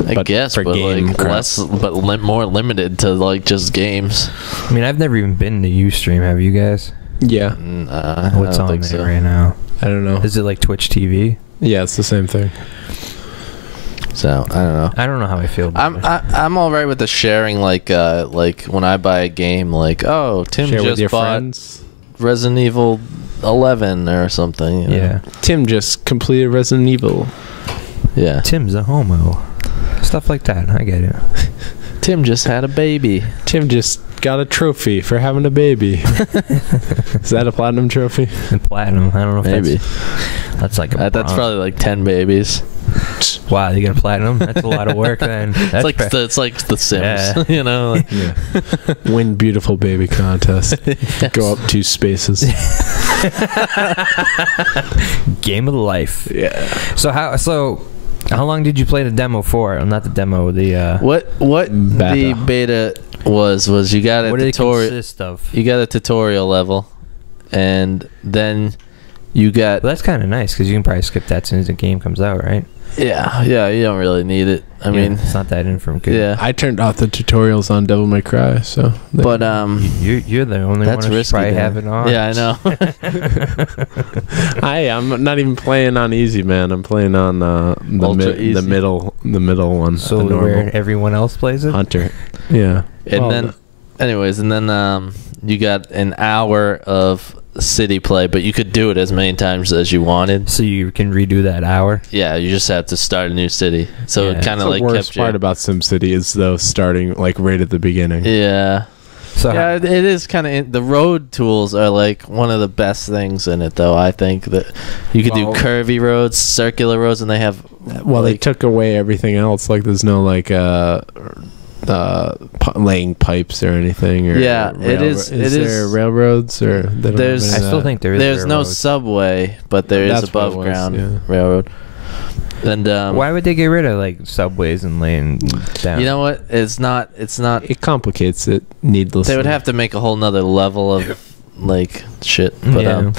I But guess, for but game like crap. less, but more limited to like just games. I mean, I've never even been to Ustream. Have you guys? Yeah, Nah, What's I don't on think there so. right now? I don't know. Is it like Twitch TV? Yeah, it's the same thing. So I don't know. I don't know how I feel. About it. I'm all right with the sharing. Like when I buy a game, like Tim Share with just your bought friends. Resident Evil 11 or something. You know? Yeah. Tim just completed Resident Evil. yeah. Tim's a homo. Stuff like that. I get it. Tim just had a baby. Tim just got a trophy for having a baby. Is that a platinum trophy? And platinum. I don't know if Maybe that's like a that's bronze. probably like 10 babies. Wow, you get a platinum? That's a lot of work then. That's It's like the Sims. Yeah. You know. Like, Yeah. Win beautiful baby contest. Go up 2 spaces. game of the life. Yeah. So how long did you play the demo for? Not the demo, the what the beta was you got a what did it tutorial. consist of? You got a tutorial level, and then you got Well, that's kind of nice because you can probably skip that as soon as the game comes out, right? yeah. You don't really need it. I Yeah, mean, it's not that informative. yeah. I turned off the tutorials on Devil May Cry, so. But You're the only that's one who should risky. probably Dan. have it on. Yeah, I know. I'm not even playing on easy, man. I'm playing on Ultra the easy. middle one. So the normal where everyone else plays it? Hunter. Yeah. And Well, then, anyways, you got an hour of city play, but you could do it as many times as you wanted. So you can redo that hour. Yeah, you just have to start a new city. So Yeah. it kind the of like worst kept part you. about SimCity is though starting like right at the beginning. Yeah. So Yeah, it is kind of. The road tools are like one of the best things in it, though. I think that you could Well- do curvy roads, circular roads, and they have. Well, they like, took away everything else. Like there's no like laying pipes or anything. Or Yeah, it is- Is it there is- railroads or they don't There's- have I any of still that? think there is. there's no railroads. subway, but there is That's what it above was, ground yeah. railroad. And Why would they get rid of like subways and laying down? you know what? It's not. It complicates it needlessly. They would have to make a whole nother level of like shit. But Yeah.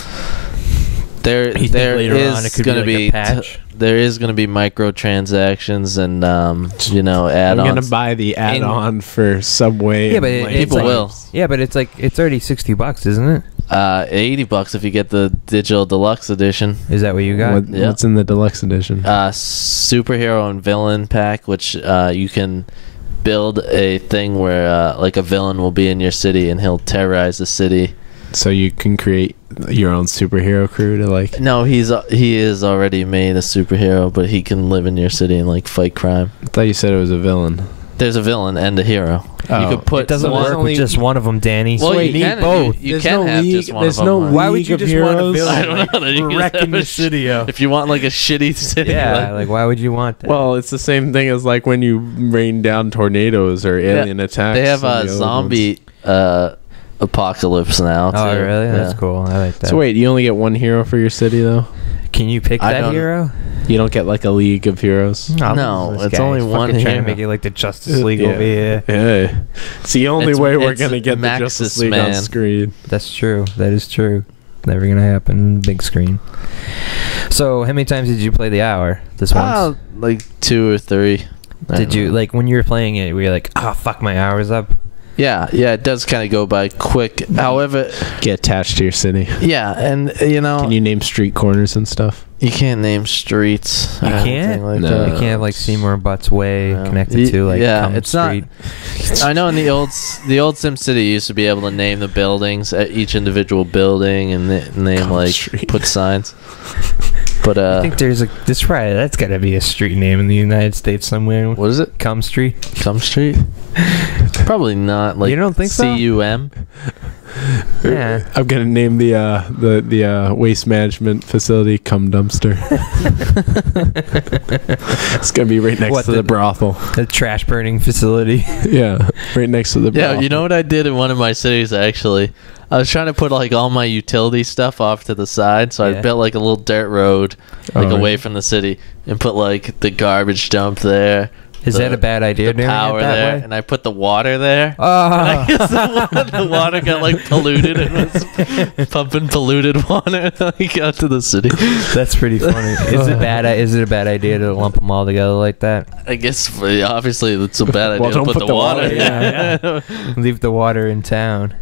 there You think there later is on it could going to be be like a patch? there is going to be microtransactions and I'm add-ons. gonna buy the add-on for Subway. Yeah, and, but like, People like- will. Yeah, but it's like it's already $60, isn't it? $80 if you get the digital deluxe edition. Is that what you got? What, Yeah. What's in the deluxe edition? Superhero and villain pack, which you can build a thing where like a villain will be in your city and he'll terrorize the city. So you can create your own superhero crew to like. No, he is already made a superhero, but he can live in your city and like fight crime. I thought you said it was a villain. There's a villain and a hero. Oh. You could put It doesn't one- work with just one of them, Danny. Well, Wait, you can both. You There's can no have league- just one there's of no them. Why would League you of just want a Heroes? villain I don't know. You can wrecking have the a city up? If you want like a shitty city, Yeah, like why would you want that? Well, it's the same thing as like when you rain down tornadoes or alien attacks. they have in the a old zombie apocalypse now. oh, too. really? That's Yeah. cool. I like that. ones. So wait, you only get one hero for your city though? Can you pick I that don't- hero? You don't get like a league of heroes. No, this it's guy. only He's one fucking trying hero. to make it like the Justice League Yeah. over here. Yeah, it's the only It's- way we're it's gonna get the Maxis, Justice League on man. screen. That's true. That is true. Never gonna happen. Big screen. So, how many times did you play the hour? This once? Like 2 or 3. I Did don't you know. like when you were playing it? Were you like, "Oh fuck, my hour's up"? Yeah, it does kind of go by quick. However, Get attached to your city. yeah, and Can you name street corners and stuff? You can't name streets. You or anything can't? Like No. that. You can't have like Seymour Butts Way No. connected to like Yeah, Cum it's Street. not. I know in the old SimCity, you used to be able to name the buildings at each individual building and name Cum like Street. put signs. But I think there's that's got to be a street name in the United States somewhere. what is it? Cum Street. Cum Street? Probably not. Like You don't think so? CUM? Yeah. I'm gonna name the waste management facility Cum Dumpster. It's gonna be right next What, to the the- brothel. The trash burning facility. Yeah, right next to the brothel. Yeah, you know what I did in one of my cities actually? I was trying to put like all my utility stuff off to the side, so Yeah. I built like a little dirt road like Oh, away right. from the city and put like the garbage dump there. Is that a bad idea? The doing power it that there, way? and I put the water there. Oh. I guess the water got like polluted and was pumping polluted water like out to the city. That's pretty funny. Is it a bad idea to lump them all together like that? I guess obviously it's a bad idea Well, to don't put, put the the water. water, yeah. Leave the water in town.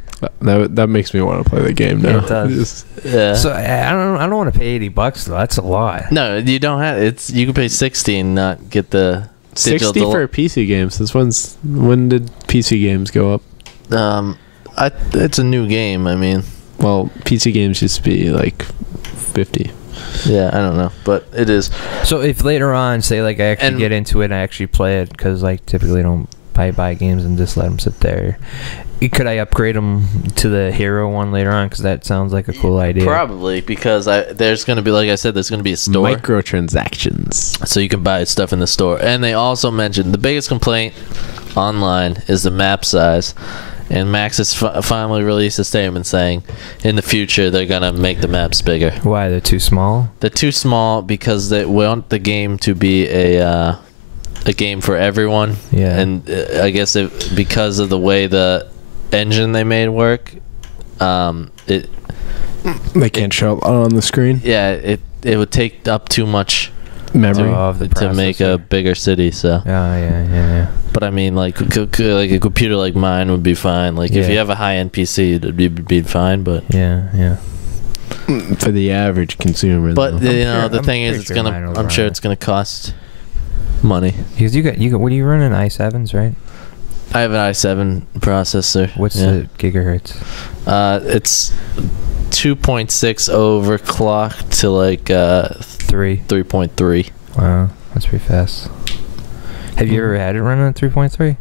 That makes me want to play the game now. It does. Just- Yeah. So I don't want to pay $80 though. That's a lot. No, you don't have. It's you can pay 60 and not get the 60 digital. for PC games. When did PC games go up? It's a new game. I mean, Well, PC games used to be like 50. yeah, I don't know, but it is. So if later on, say like I actually And- get into it and I actually play it, because like typically I don't buy games and just let them sit there. Could I upgrade them to the hero one later on? Because that sounds like a cool idea. Probably because there's going to be, like I said, there's going to be a store. Microtransactions. So you can buy stuff in the store. And they also mentioned the biggest complaint online is the map size. And Max has finally released a statement saying in the future they're going to make the maps bigger. Why? They're too small? They're too small because they want the game to be a game for everyone. Yeah. And I guess because of the way the engine they made work, it They can't show up on the screen. it would take up too much Memory. Of the to make a processor. bigger city. So, Yeah. but I mean, like like a computer like mine would be fine. Like if Yeah. you have a high end PC, it'd be fine. But Yeah. For the average consumer. but though. you know sure- the I'm thing is, pretty it's sure gonna. mine will I'm sure run it's gonna cost money. Because you got what are you running? i7s, right? I have an i7 processor. What's yeah. the gigahertz? It's 2.6 overclocked to like 3. 3.3. Wow, that's pretty fast. Have you ever had it running at 3.3?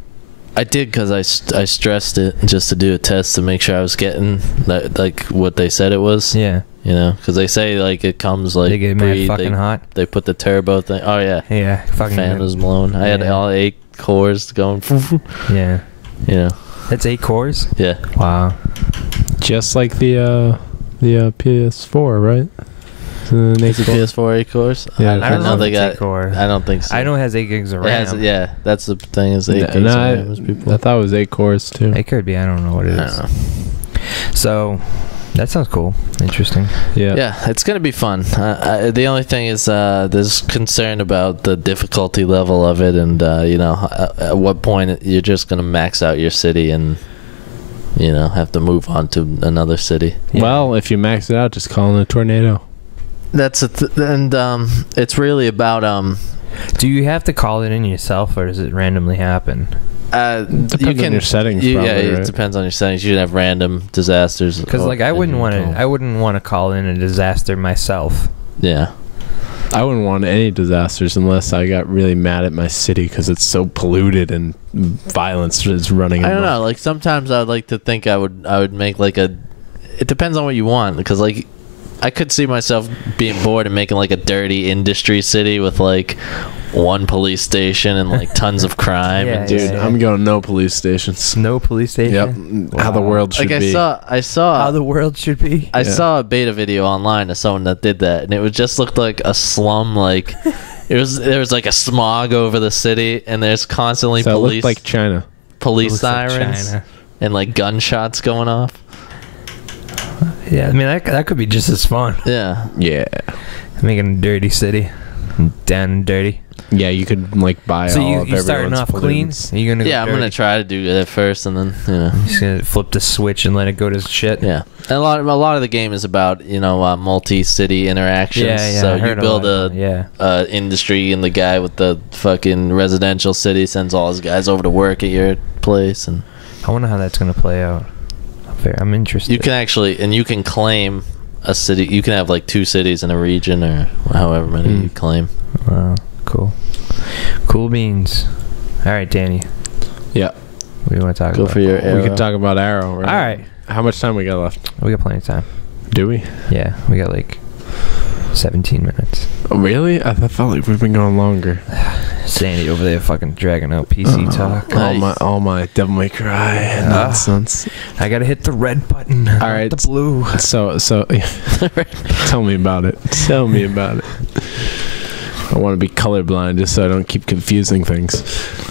I did because I stressed it just to do a test to make sure I was getting that, like what they said it was. Yeah. You know, because they say like it comes like They get mad fucking hot. They put the turbo thing. Oh yeah, Yeah, fucking. fan was blown. I had Yeah. all 8 cores going. Yeah. You know, That's 8 cores? yeah. Wow. Just like the PS4, right? Is it PS4 8 cores? Yeah, I don't know. if They it's got. 8 core. I don't think so. I know it has 8 gigs of It has, RAM. yeah, that's the thing. Is 8 gigs of RAM is people. I thought it was 8 cores too. It could be. I don't know what it I is. don't know. So, that sounds cool. Interesting. Yeah. Yeah, it's gonna be fun. The only thing is, there's concern about the difficulty level of it, and you know, at what point you're just gonna max out your city and you know have to move on to another city. Yeah. Well, if you max it out, just call in a tornado. That's and it's really about Do you have to call it in yourself, or does it randomly happen? Depends on your settings, yeah, probably, it right? depends on your settings. You can have random disasters. Because like I wouldn't want to. to. I wouldn't want to call in a disaster myself. Yeah. I wouldn't want any disasters unless I got really mad at my city because it's so polluted and violence is running. I don't amok. know. Like sometimes I'd like to think I would make like a. It depends on what you want because like I could see myself being bored and making like a dirty industry city with like one police station and like tons of crime. Yeah, and Dude, just, yeah. I'm going no police stations. No police station. Yep, how the Wow. world should like be. I saw How the world should be. I Yeah. saw a beta video online of someone that did that, and it would just looked like a slum. Like there was like a smog over the city, and there's constantly So it police looked like China. police Looks like sirens China. and like gunshots going off. Yeah, I mean that could be just as fun. Yeah, Yeah. Making a dirty city. down and dirty. Yeah, you could like buy So all of you starting everyone's off clean? pollutants. Are you gonna go Yeah, I'm dirty? gonna try to do that first, and then Just gonna flip the switch and let it go to shit. yeah. And a lot of the game is about multi-city interactions. Yeah. So I you heard build lot about it, industry, and the guy with the fucking residential city sends all his guys over to work at your place, and I wonder how that's gonna play out. I'm interested. you can claim a city. You can have like 2 cities in a region, or however many you claim. Wow, cool. Cool beans. All right, Danny. Yeah, What do you want to talk Go about? for your arrow. we could talk about Arrow. Right? All right. How much time we got left? We got plenty of time. Do we? Yeah, we got like 17 minutes. Oh, really? I felt like we've been going longer. Sandy over there fucking dragging out PC talk. All my Devil May Cry nonsense. I gotta hit the red button. All not right. the blue. So tell me about it. Tell me about it. I want to be colorblind just so I don't keep confusing things.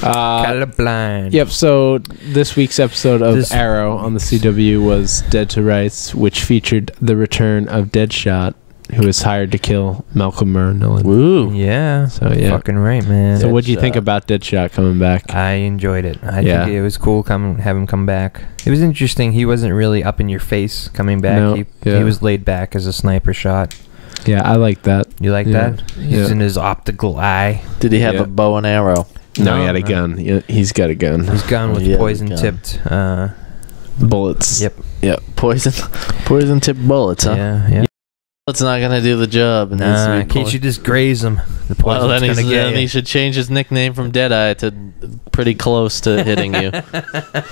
Colorblind. Yep, so this week's episode of Arrow on the CW was Dead to Rights, which featured the return of Deadshot, who was hired to kill Malcolm Murnolan. Woo! Yeah. So, yeah. Fucking right, man. So what do you think Deadshot. about Deadshot coming back? I enjoyed it. I Yeah. think it was cool have him come back. It was interesting. He wasn't really up in your face coming back. No, He yeah. was laid back as a sniper shot. Yeah, I like that. You like Yeah. that? He's Yeah. in his optical eye. Did he have Yeah. a bow and arrow? No, No, he had a no. gun. Yeah, he's got a gun. He's gone with Yeah, poison-tipped. Bullets. Yep. Poison tip bullets, huh? Yeah. It's not gonna do the job. It needs to Nah, be can't you just graze him? The poison's Well, then gonna get he you. should change his nickname from Deadeye to pretty close to hitting you.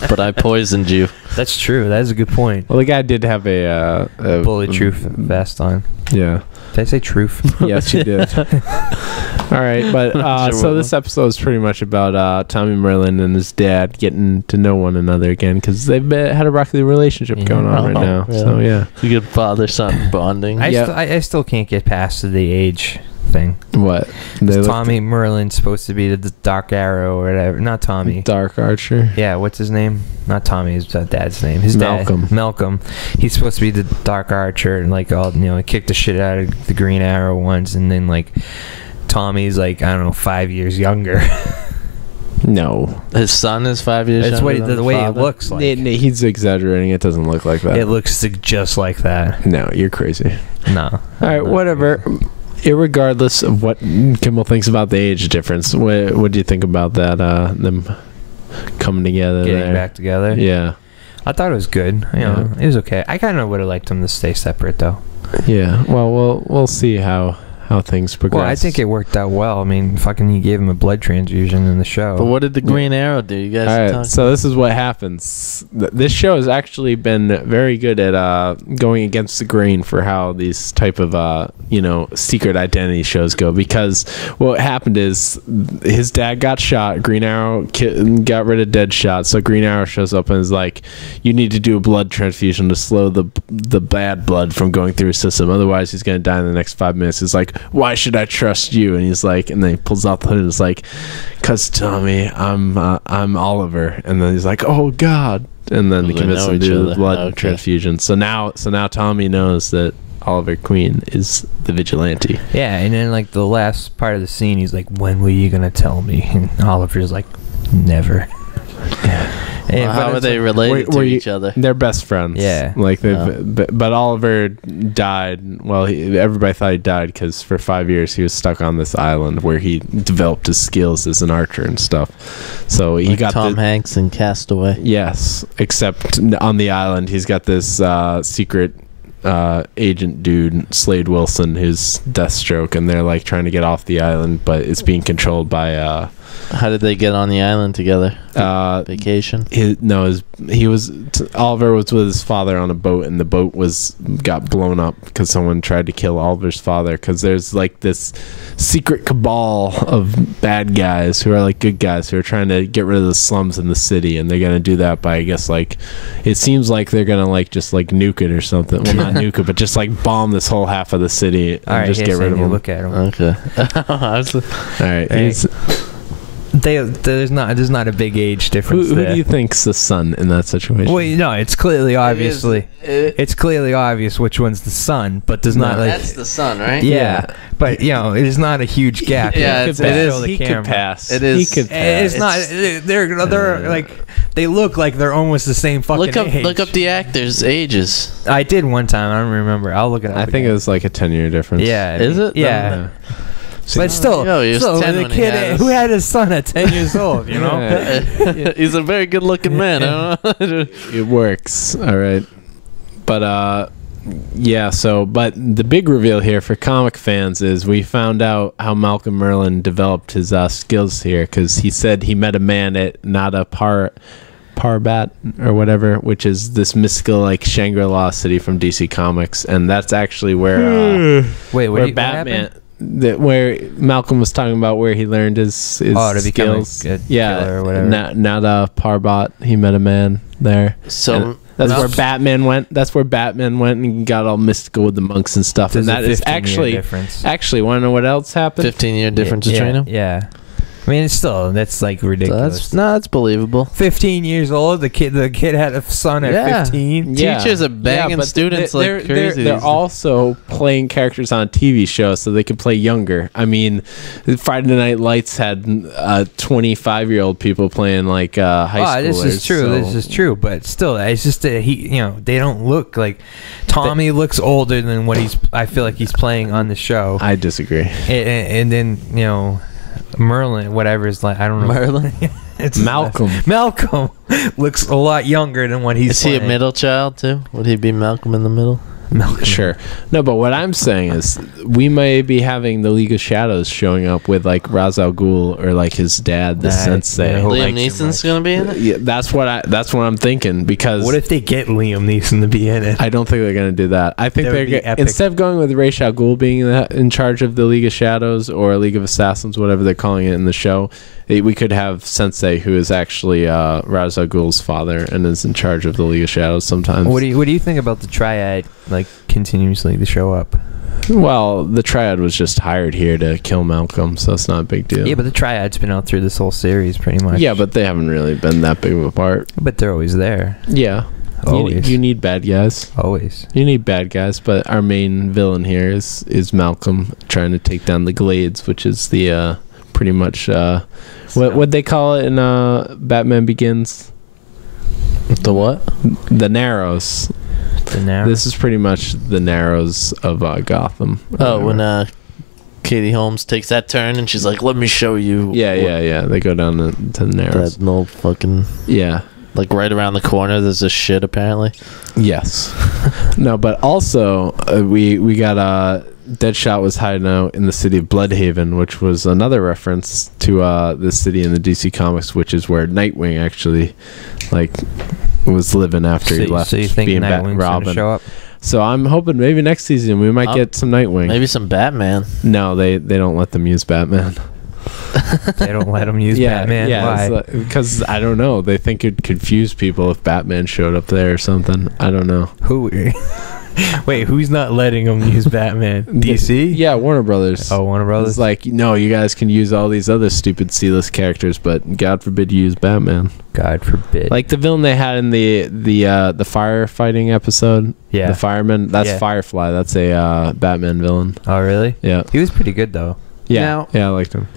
But I poisoned you. That's true. That is a good point. Well, the guy did have a Bulletproof vest on. Yeah. Did I say truth? Yes, you did. All right, but Sure so will. this episode is pretty much about Tommy Merlin and his dad getting to know one another again because they've had a rocky relationship Yeah. going on right Oh, now. yeah. So yeah, You good father-son bonding. I still can't get past the age thing. what they looked- Tommy Merlin's supposed to be the Dark Arrow or whatever. Not Tommy. Dark Archer. Yeah, what's his name? Not Tommy. His dad's name. His Malcolm. dad, Malcolm. He's supposed to be the Dark Archer, and like he kicked the shit out of the Green Arrow once, and then like Tommy's like I don't know 5 years younger. No, His son is 5 years That's younger what than the way it father? looks like. he's exaggerating. It doesn't look like that. It looks just like that. No, you're crazy. No. All right, whatever. Irregardless of what Kimmel thinks about the age difference, what do you think about that? Them coming together, Getting there? back together. Yeah, I thought it was good. You know, it was okay. I kind of would have liked them to stay separate though. yeah. Well, we'll see how things progress. Well, I think it worked out well. I mean, fucking he gave him a blood transfusion in the show. But what did the Green Arrow do? You guys All right, talk- so this is what happens. This show has actually been very good at going against the grain for how these type of secret identity shows go. Because what happened is his dad got shot. Green Arrow got rid of Deadshot. So Green Arrow shows up and is like, "You need to do a blood transfusion to slow the bad blood from going through his system. Otherwise, he's gonna die in the next 5 minutes." He's like, "Why should I trust you?" And he's like, and then he pulls out the hood and is like, "'Cause Tommy, I'm Oliver." And then he's like, "Oh God!" And then he They commits know him to each the other. blood Okay. transfusion. So now Tommy knows that Oliver Queen is the vigilante. Yeah, and then like the last part of the scene, he's like, "When were you gonna tell me?" And Oliver's like, "Never." Well, how are they related to each other? They're best friends. Yeah. like but Oliver died. Well, everybody thought he died because for 5 years he was stuck on this island where he developed his skills as an archer and stuff. So he Like got Tom Hanks in Castaway. Yes, except on the island, he's got this secret agent dude, Slade Wilson, who's Deathstroke, and they're like trying to get off the island, but it's being controlled by How did they get on the island together? Vacation? Oliver was with his father on a boat, and the boat got blown up because someone tried to kill Oliver's father. Because there's like this secret cabal of bad guys who are like good guys who are trying to get rid of the slums in the city, and they're gonna do that by, I guess, like, it seems like they're gonna like just like nuke it or something. Well, not nuke it, but just like bomb this whole half of the city and All right, just here, get rid of Sandy, them. look at him. Okay. All right, Hey. There's not a big age difference Who there. do you think's the son in that situation? Well, no, it's clearly it's clearly obvious which one's the son, but there's not like That's the son, right? yeah, but it is not a huge gap. Yeah, You it could is. show the He camera. could pass. It is. He could pass. It's not. They're like they look like they're almost the same fucking age. Look up the actors' ages. I did one time. I don't remember. I'll look it up. I think it was like a 10-year difference. Yeah. Is it? Yeah. But still, Yo, he was 10 the when he kid had us. who had his son at 10 years old, you know? Yeah. He's a very good-looking man. I don't know. It works. All right. But yeah, but the big reveal here for comic fans is we found out how Malcolm Merlyn developed his skills here, because he said he met a man at Nada Parbat or whatever, which is this mystical like Shangri-La city from DC Comics, and that's actually where Wait, where what Batman where Malcolm was talking about where he learned his to become a skills. killer or whatever. Nada Parbat, he met a man there. So And that's where Batman went. That's where Batman went and got all mystical with the monks and stuff. There's and that a is 15-year actually difference. want to know what else happened? 15-year difference between them. Yeah. I mean, it's still that's like So ridiculous. that's believable. 15 years old. The kid had a son at Yeah. 15. Teachers are banging but students they're, like crazy. They're also playing characters on TV shows so they can play younger. I mean, Friday Night Lights had 25-year-old people playing like high schoolers. This is true. so- This is true. But still, it's just that they don't look like Tommy looks older than what I feel like he's playing on the show. I disagree. And then Merlin, whatever is like, I don't know. Merlin? It's Malcolm. Malcolm looks a lot younger than what he's. Is he a playing. middle child too? Would he be Malcolm in the middle? Malcolm. Sure. No, but what I'm saying is we may be having the League of Shadows showing up with like Ra's al Ghul or like his dad, the Nah, sensei. yeah, who Liam likes him Neeson's much. gonna be in it. Yeah, that's what I'm thinking, because What if they get Liam Neeson to be in it? I don't think they're going to do that. I think That would they're be going epic. instead of going with Ra's al Ghul being in charge of the League of Shadows or League of Assassins, whatever they're calling it in the show, we could have Sensei, who is actually Ra's al Ghul's father and is in charge of the League of Shadows sometimes. What do you think about the Triad like continuously to show up? Well, the Triad was just hired here to kill Malcolm, so it's not a big deal. Yeah, but the Triad's been out through this whole series pretty much. Yeah, but they haven't really been that big of a part. But they're always there. Yeah. Always. You need bad guys. Always. You need bad guys, but our main villain here is Malcolm trying to take down the Glades, which is the pretty much what they call it in Batman Begins? The what? The Narrows. The Narrows. This is pretty much the Narrows of Gotham. Oh, when Katie Holmes takes that turn and she's like, "Let me show you." Yeah. They go down to the Narrows. That no fucking Yeah. like right around the corner. There's a shit apparently. Yes. No, but also we got Deadshot was hiding out in the city of Bloodhaven, which was another reference to this city in the DC Comics, which is where Nightwing actually was living after he left So you think being Nightwing's Robin. gonna show up? So I'm hoping maybe next season we might get some Nightwing. Maybe some Batman. No, they don't let them use Batman. They don't let him use Batman. Why? Because I don't know. They think it'd confuse people if Batman showed up there or something. I don't know. Who? Wait, who's not letting him use Batman? DC? Yeah, Warner Brothers. Oh, Warner Brothers. It's like, no, you guys can use all these other stupid C-list characters, but God forbid you use Batman. God forbid. Like the villain they had in the firefighting episode. Yeah. The fireman. That's Yeah. Firefly. That's a Batman villain. Oh, really? Yeah. He was pretty good though. Yeah. Now- Yeah, I liked him.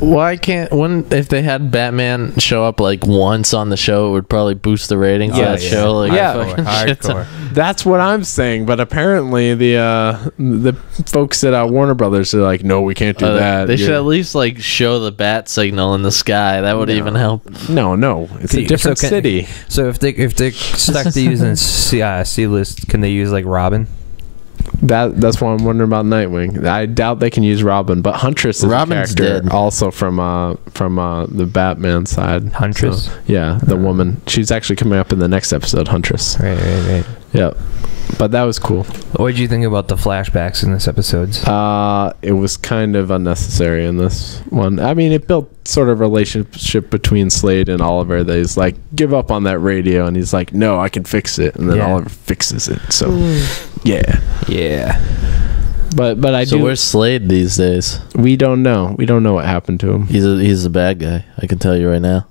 Why can't if they had Batman show up like once on the show, it would probably boost the ratings Yeah, of that yeah. show. Like, Yeah. fucking shit ton. Hardcore. That's what I'm saying, but apparently the folks at Warner Brothers are like, no, we can't do that. They should You're- at least like show the bat signal in the sky. That would No. even help. No, it's a different city. So if they're stuck to using C-list, can they use like Robin? That's why I'm wondering about Nightwing. I doubt they can use Robin, but Huntress is Robin's a character dead. also from the Batman side. Huntress? So, yeah, the woman. She's actually coming up in the next episode, Huntress. Right. Yeah. But that was cool. What did you think about the flashbacks in this episode? It was kind of unnecessary in this one. I mean, it built sort of relationship between Slade and Oliver that he's like, give up on that radio, and he's like, no, I can fix it, and then Yeah. Oliver fixes it. So yeah. Yeah. But I So do. where's Slade these days? We don't know. We don't know what happened to him. He's a bad guy. I can tell you right now.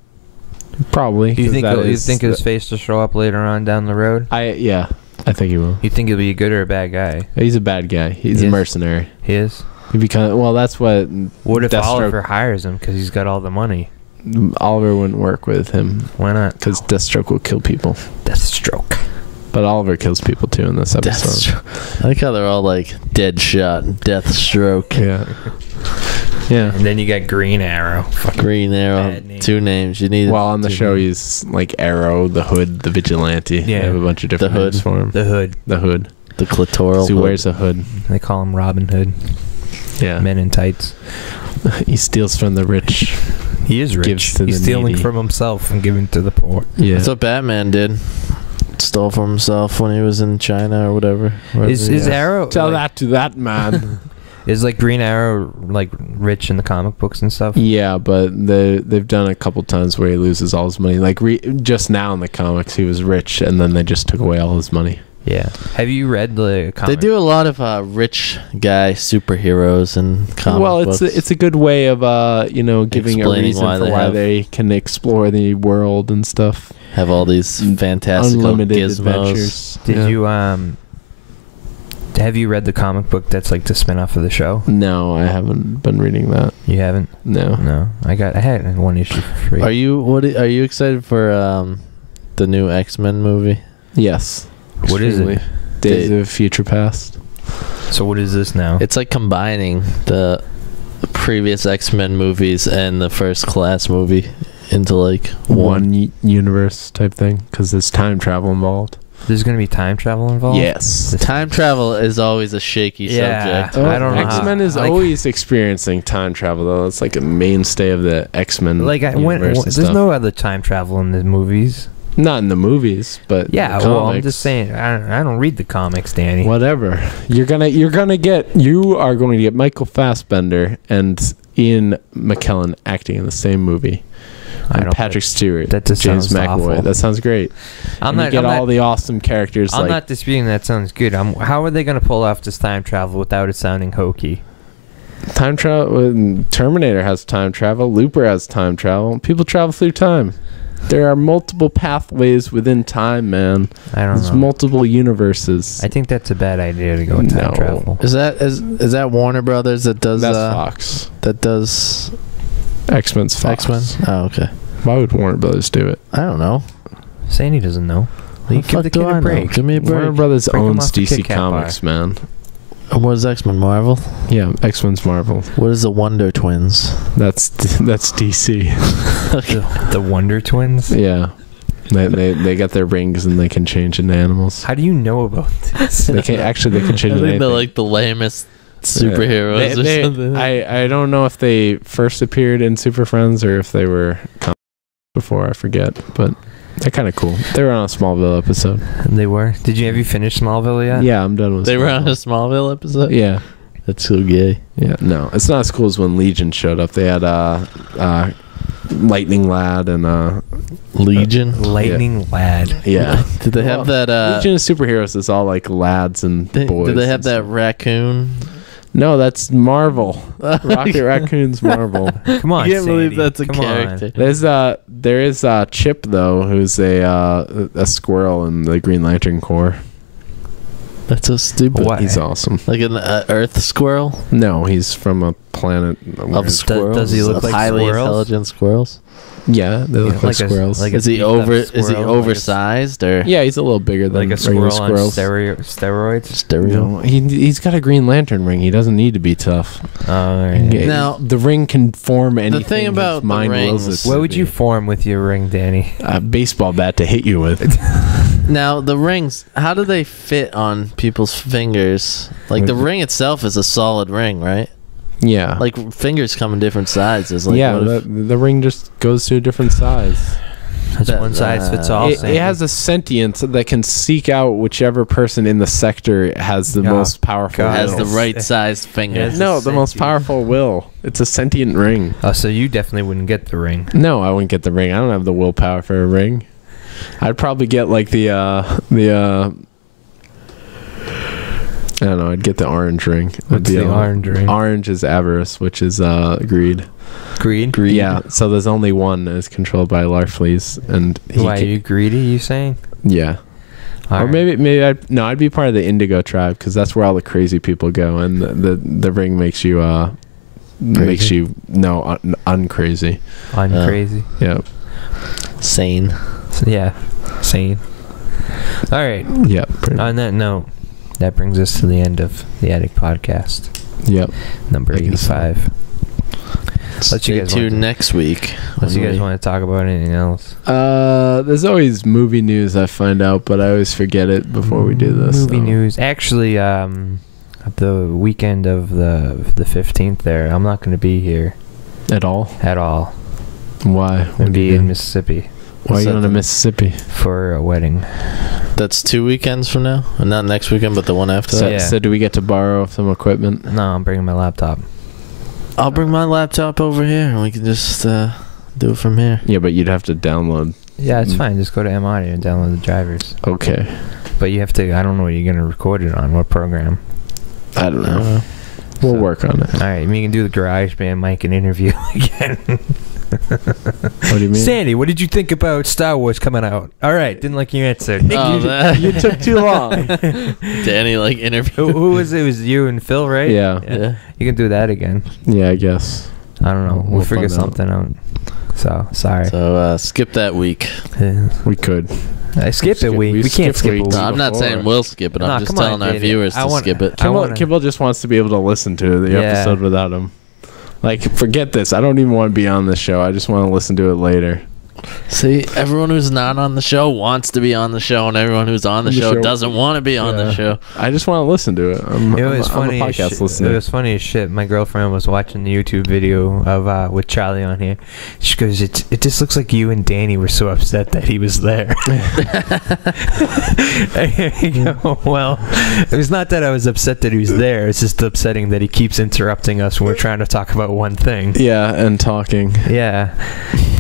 Probably. Do you 'cause think that you is think his the- face will show up later on down the road? Yeah, I think he will. You think he'll be a good or a bad guy? He's a bad guy. He's He a is? mercenary. He is. He become well. That's what What if Deathstroke- Oliver hires him because he's got all the money? Oliver wouldn't work with him Why not? because Deathstroke will kill people. Deathstroke. But Oliver kills people too in this episode. I like how they're all like Deadshot, Deathstroke, Yeah. Yeah. And then you got Green Arrow. Fucking Green Arrow. Bad name. 2 names. You need. Well, on the two show, names. he's like Arrow, the Hood, the Vigilante. Yeah. They have a bunch of different The names Hood. for him. the Hood. The Hood. The clitoral. He hood. wears a hood. They call him Robin Hood. Yeah. Men in tights. He steals from the rich. He is rich. Gives to He's the stealing needy. from himself and giving to the poor. Yeah. That's what Batman did. Stole from himself when he was in China or whatever. Is Arrow Tell like, that to that man. is like Green Arrow like rich in the comic books and stuff? Yeah, but they've done a couple times where he loses all his money. Like just now in the comics, he was rich, and then they just took away all his money. Yeah. Have you read the comic? They do a lot of rich guy superheroes and comic Well, books. it's a good way of giving a Explaining reason why for they why have- they can explore the world and stuff. have all these fantastical Unlimited gizmos. adventures. Did Yeah. you have you read the comic book that's like the spin-off of the show? No, I haven't been reading that. You haven't? No. No. I had one issue for free. Are you excited for the new X-Men movie? Yes. What is it? Extremely. Days Day- of Future Past. So what is this now? It's like combining the previous X-Men movies and the First Class movie into like one. Universe type thing because there's time travel involved. There's going to be time travel involved? Yes. Time travel is always a shaky Yeah. subject. I don't know. X-Men is Like- always experiencing time travel though. It's like a mainstay of the X-Men Like universe and there's stuff. no other time travel in the movies. Not in the movies, but Yeah, the well, I'm comics. just saying I don't read the comics, Danny. Whatever. You are going to get Michael Fassbender and Ian McKellen acting in the same movie. I And don't Patrick Stewart, that just James sounds McAvoy. awful. That sounds great. I'm And you not get I'm all not, the awesome characters I'm like not disputing that sounds good. How are they going to pull off this time travel without it sounding hokey? time travel. Terminator has time travel. Looper has time travel. People travel through time. There are multiple pathways within time, man. I don't There's know. multiple universes. I think that's a bad idea to go with time No. travel. Is that Warner Brothers that does That's Fox. that does X-Men's Fox. X-Men? Oh, okay. Why would Warner Brothers do it? I don't know. Sandy doesn't know. How You the give fuck the do kid I a know? break. Give me a Warner break. Brothers Break 'em owns off the DC Kit Kat Comics, man. What is X-Men Marvel? Yeah, X-Men's Marvel. What is the Wonder Twins? That's DC. The Wonder Twins? Yeah, they got their rings and they can change into animals. How do you know about this? They can I change into think anything. they're like the lamest superheroes or something. I don't know if they first appeared in Super Friends or if they were comics before. I forget, but they're kind of cool. They were on a Smallville episode. They were. Have you finished Smallville yet? Yeah, I'm done with. They were on a Smallville. Smallville episode? Yeah, That's so gay. yeah. No, it's not as cool as when Legion showed up. They had Lightning Lad and Legion? Lightning Lad. yeah. Did they have that Legion of Superheroes is all like lads and boys. did they have and that stuff. raccoon? No, that's Marvel. Rocket Raccoon's Marvel. Come on, I can't believe Sandy. that's a Come on. character. There is Chip though, who's a squirrel in the Green Lantern Corps. That's so stupid. What? He's awesome. Like an Earth squirrel? No, he's from a planet where Of squirrels? does he look Of like highly squirrels? intelligent squirrels? Yeah, they look like like a- squirrels. like Is he beefed up Is he squirrel, like a- oversized or yeah, he's a little bigger than Like a regular squirrel on squirrels. steroids? stereo? No, he's got a Green Lantern ring. He doesn't need to be tough. Alright. Now- the ring can form anything. thing his about the mind wills rings- it What to would you be. form with your ring, Danny? A baseball bat to hit you with. Now the rings, how do they fit on people's fingers? Like the ring itself is a solid ring, right? Yeah. Like fingers come in different sizes. Like yeah, what if- the ring just goes to a different size. That's That- one size fits all. It Sandy. has a sentience that can seek out whichever person in the sector has the Oh, most powerful. God. has the will. right sized finger. Yes. No, the most Sentient. powerful will. It's a sentient ring. Oh, so you definitely wouldn't get the ring. No, I wouldn't get the ring. I don't have the willpower for a ring. I'd probably get like I'd I don't know. I'd get the orange ring. What's the orange ring? Orange is avarice, which is greed. Greed? Yeah. So there's only one that is controlled by Larfleeze, and Why are you greedy? You saying? Yeah. All Or right. maybe I'd be part of the Indigo tribe because that's where all the crazy people go, and the ring makes you uncrazy. I'm crazy. Yeah. Sane. So, yeah. Sane. All right. Yep. On that note, that brings us to the end of the Attic Podcast, Yep. number I guess so. 85. Unless you Stay guys tuned want to- next week. Unless you guys want to talk about anything else. There's always movie news I find out, but I always forget it before we do this. Movie so. news. Actually, the weekend of the 15th there, I'm not going to be here At all? at all. Why? I'm going to be in Mississippi Why are Is you that going to the- Mississippi? for a wedding. That's 2 weekends from now, and not next weekend, but the one after So, that. Yeah. so do we get to borrow some equipment? No, I'm bringing my laptop. I'll bring my laptop over here, and we can just do it from here. Yeah, but you'd have to download. Yeah, it's fine. Just go to M-Audio and download the drivers. Okay. But you have to, I don't know what you're going to record it on, what program. I don't know. We'll So- work on it. All right, you can do the GarageBand mic and interview again. What do you mean? Sandy, what did you think about Star Wars coming out? All right, didn't like your answer. Nick, Oh, that- You took too long. Danny, like, interview. who was it? It was you and Phil, right? Yeah. Yeah. You can do that again. Yeah, I guess. I don't know. We'll We'll figure find out. something out. So, sorry. So skip that week. We could. I skip it. We can't skip skip a weeks. week. No, I'm not before. saying we'll skip it. Nah, I'm just come on, telling our Danny. viewers I to wanna- skip it. I wanna- Kimball just wants to be able to listen to the Yeah. episode without him. Like, forget this. I don't even want to be on this show. I just want to listen to it later. See, everyone who's not on the show wants to be on the show, and everyone who's on the show doesn't want to be on the Yeah. show. I just want to listen to it. I'm It was I'm funny. a As podcast shit. listener. It was funny as shit. My girlfriend was watching the YouTube video of with Charlie on here. She goes, "It just looks like you and Danny were so upset that he was there." I go, well, it was not that I was upset that he was there. It's just upsetting that he keeps interrupting us when we're trying to talk about one thing. Yeah, and talking. Yeah,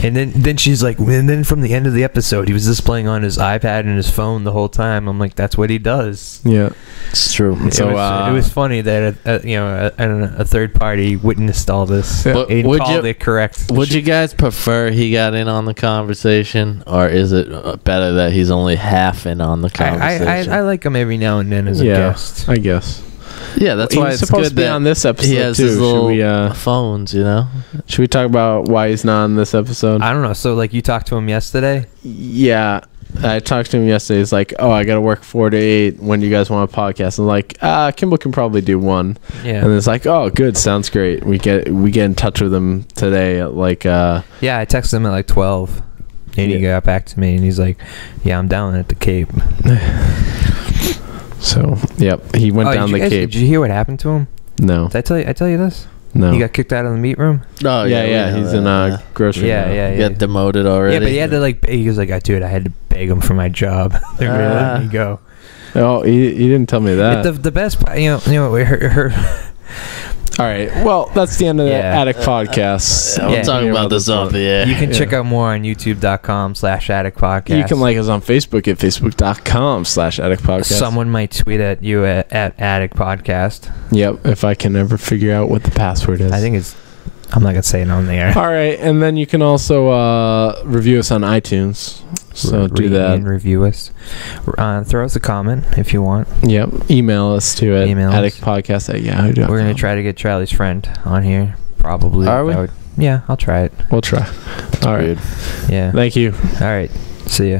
and then she's like, and then from the end of the episode, he was just playing on his iPad and his phone the whole time. I'm like, that's what he does. Yeah. It's true. So, it was funny that a third party witnessed all this But and would called you- it correct. Would you guys prefer he got in on the conversation, or is it better that he's only half in on the conversation? I like him every now and then as a Yeah, guest. I guess. yeah, that's He's why it's supposed good to be that on this episode he has too. his little Should we phones, you know? should we talk about why he's not on this episode? I don't know. So like you talked to him yesterday. Yeah. I talked to him yesterday. He's like, "Oh, I got to work 4 to 8. When do you guys want a podcast?" I'm like, Kimball can probably do one." Yeah. And it's like, "Oh, good, sounds great." We get in touch with him today at like Yeah, I texted him at like 12, and he got back to me, and he's like, "Yeah, I'm down at the Cape." So, yep, he went down the Cape. Did you hear what happened to him? No, Did I tell you this? no. He got kicked out of the meat room. Oh, yeah, he's in a grocery. Yeah, now. yeah, He yeah. got demoted already. Yeah, but he had to like. He was like, "Dude, I had to beg him for my job." They really let me go. Oh, he didn't tell me that. The best, part, you know, her All right. Well, that's the end of the Yeah. Attic Podcast. We'll Yeah. talk about this off the air. You can Yeah. check out more on youtube.com/Attic Podcast. You can like us on Facebook at facebook.com/Attic Podcast. Someone might tweet at you at Attic Podcast. Yep, if I can ever figure out what the password is. I think it's. I'm not gonna say it on the air. All right, and then you can also review us on iTunes. So do Read that. and review us. Throw us a comment if you want. Yep. Email us to at Email us. atticpodcast@yahoo.com. We're gonna try to get Charlie's friend on here. Probably. Are we? Yeah, I'll try it. We'll try. All right. Weird. Yeah. Thank you. All right. See ya.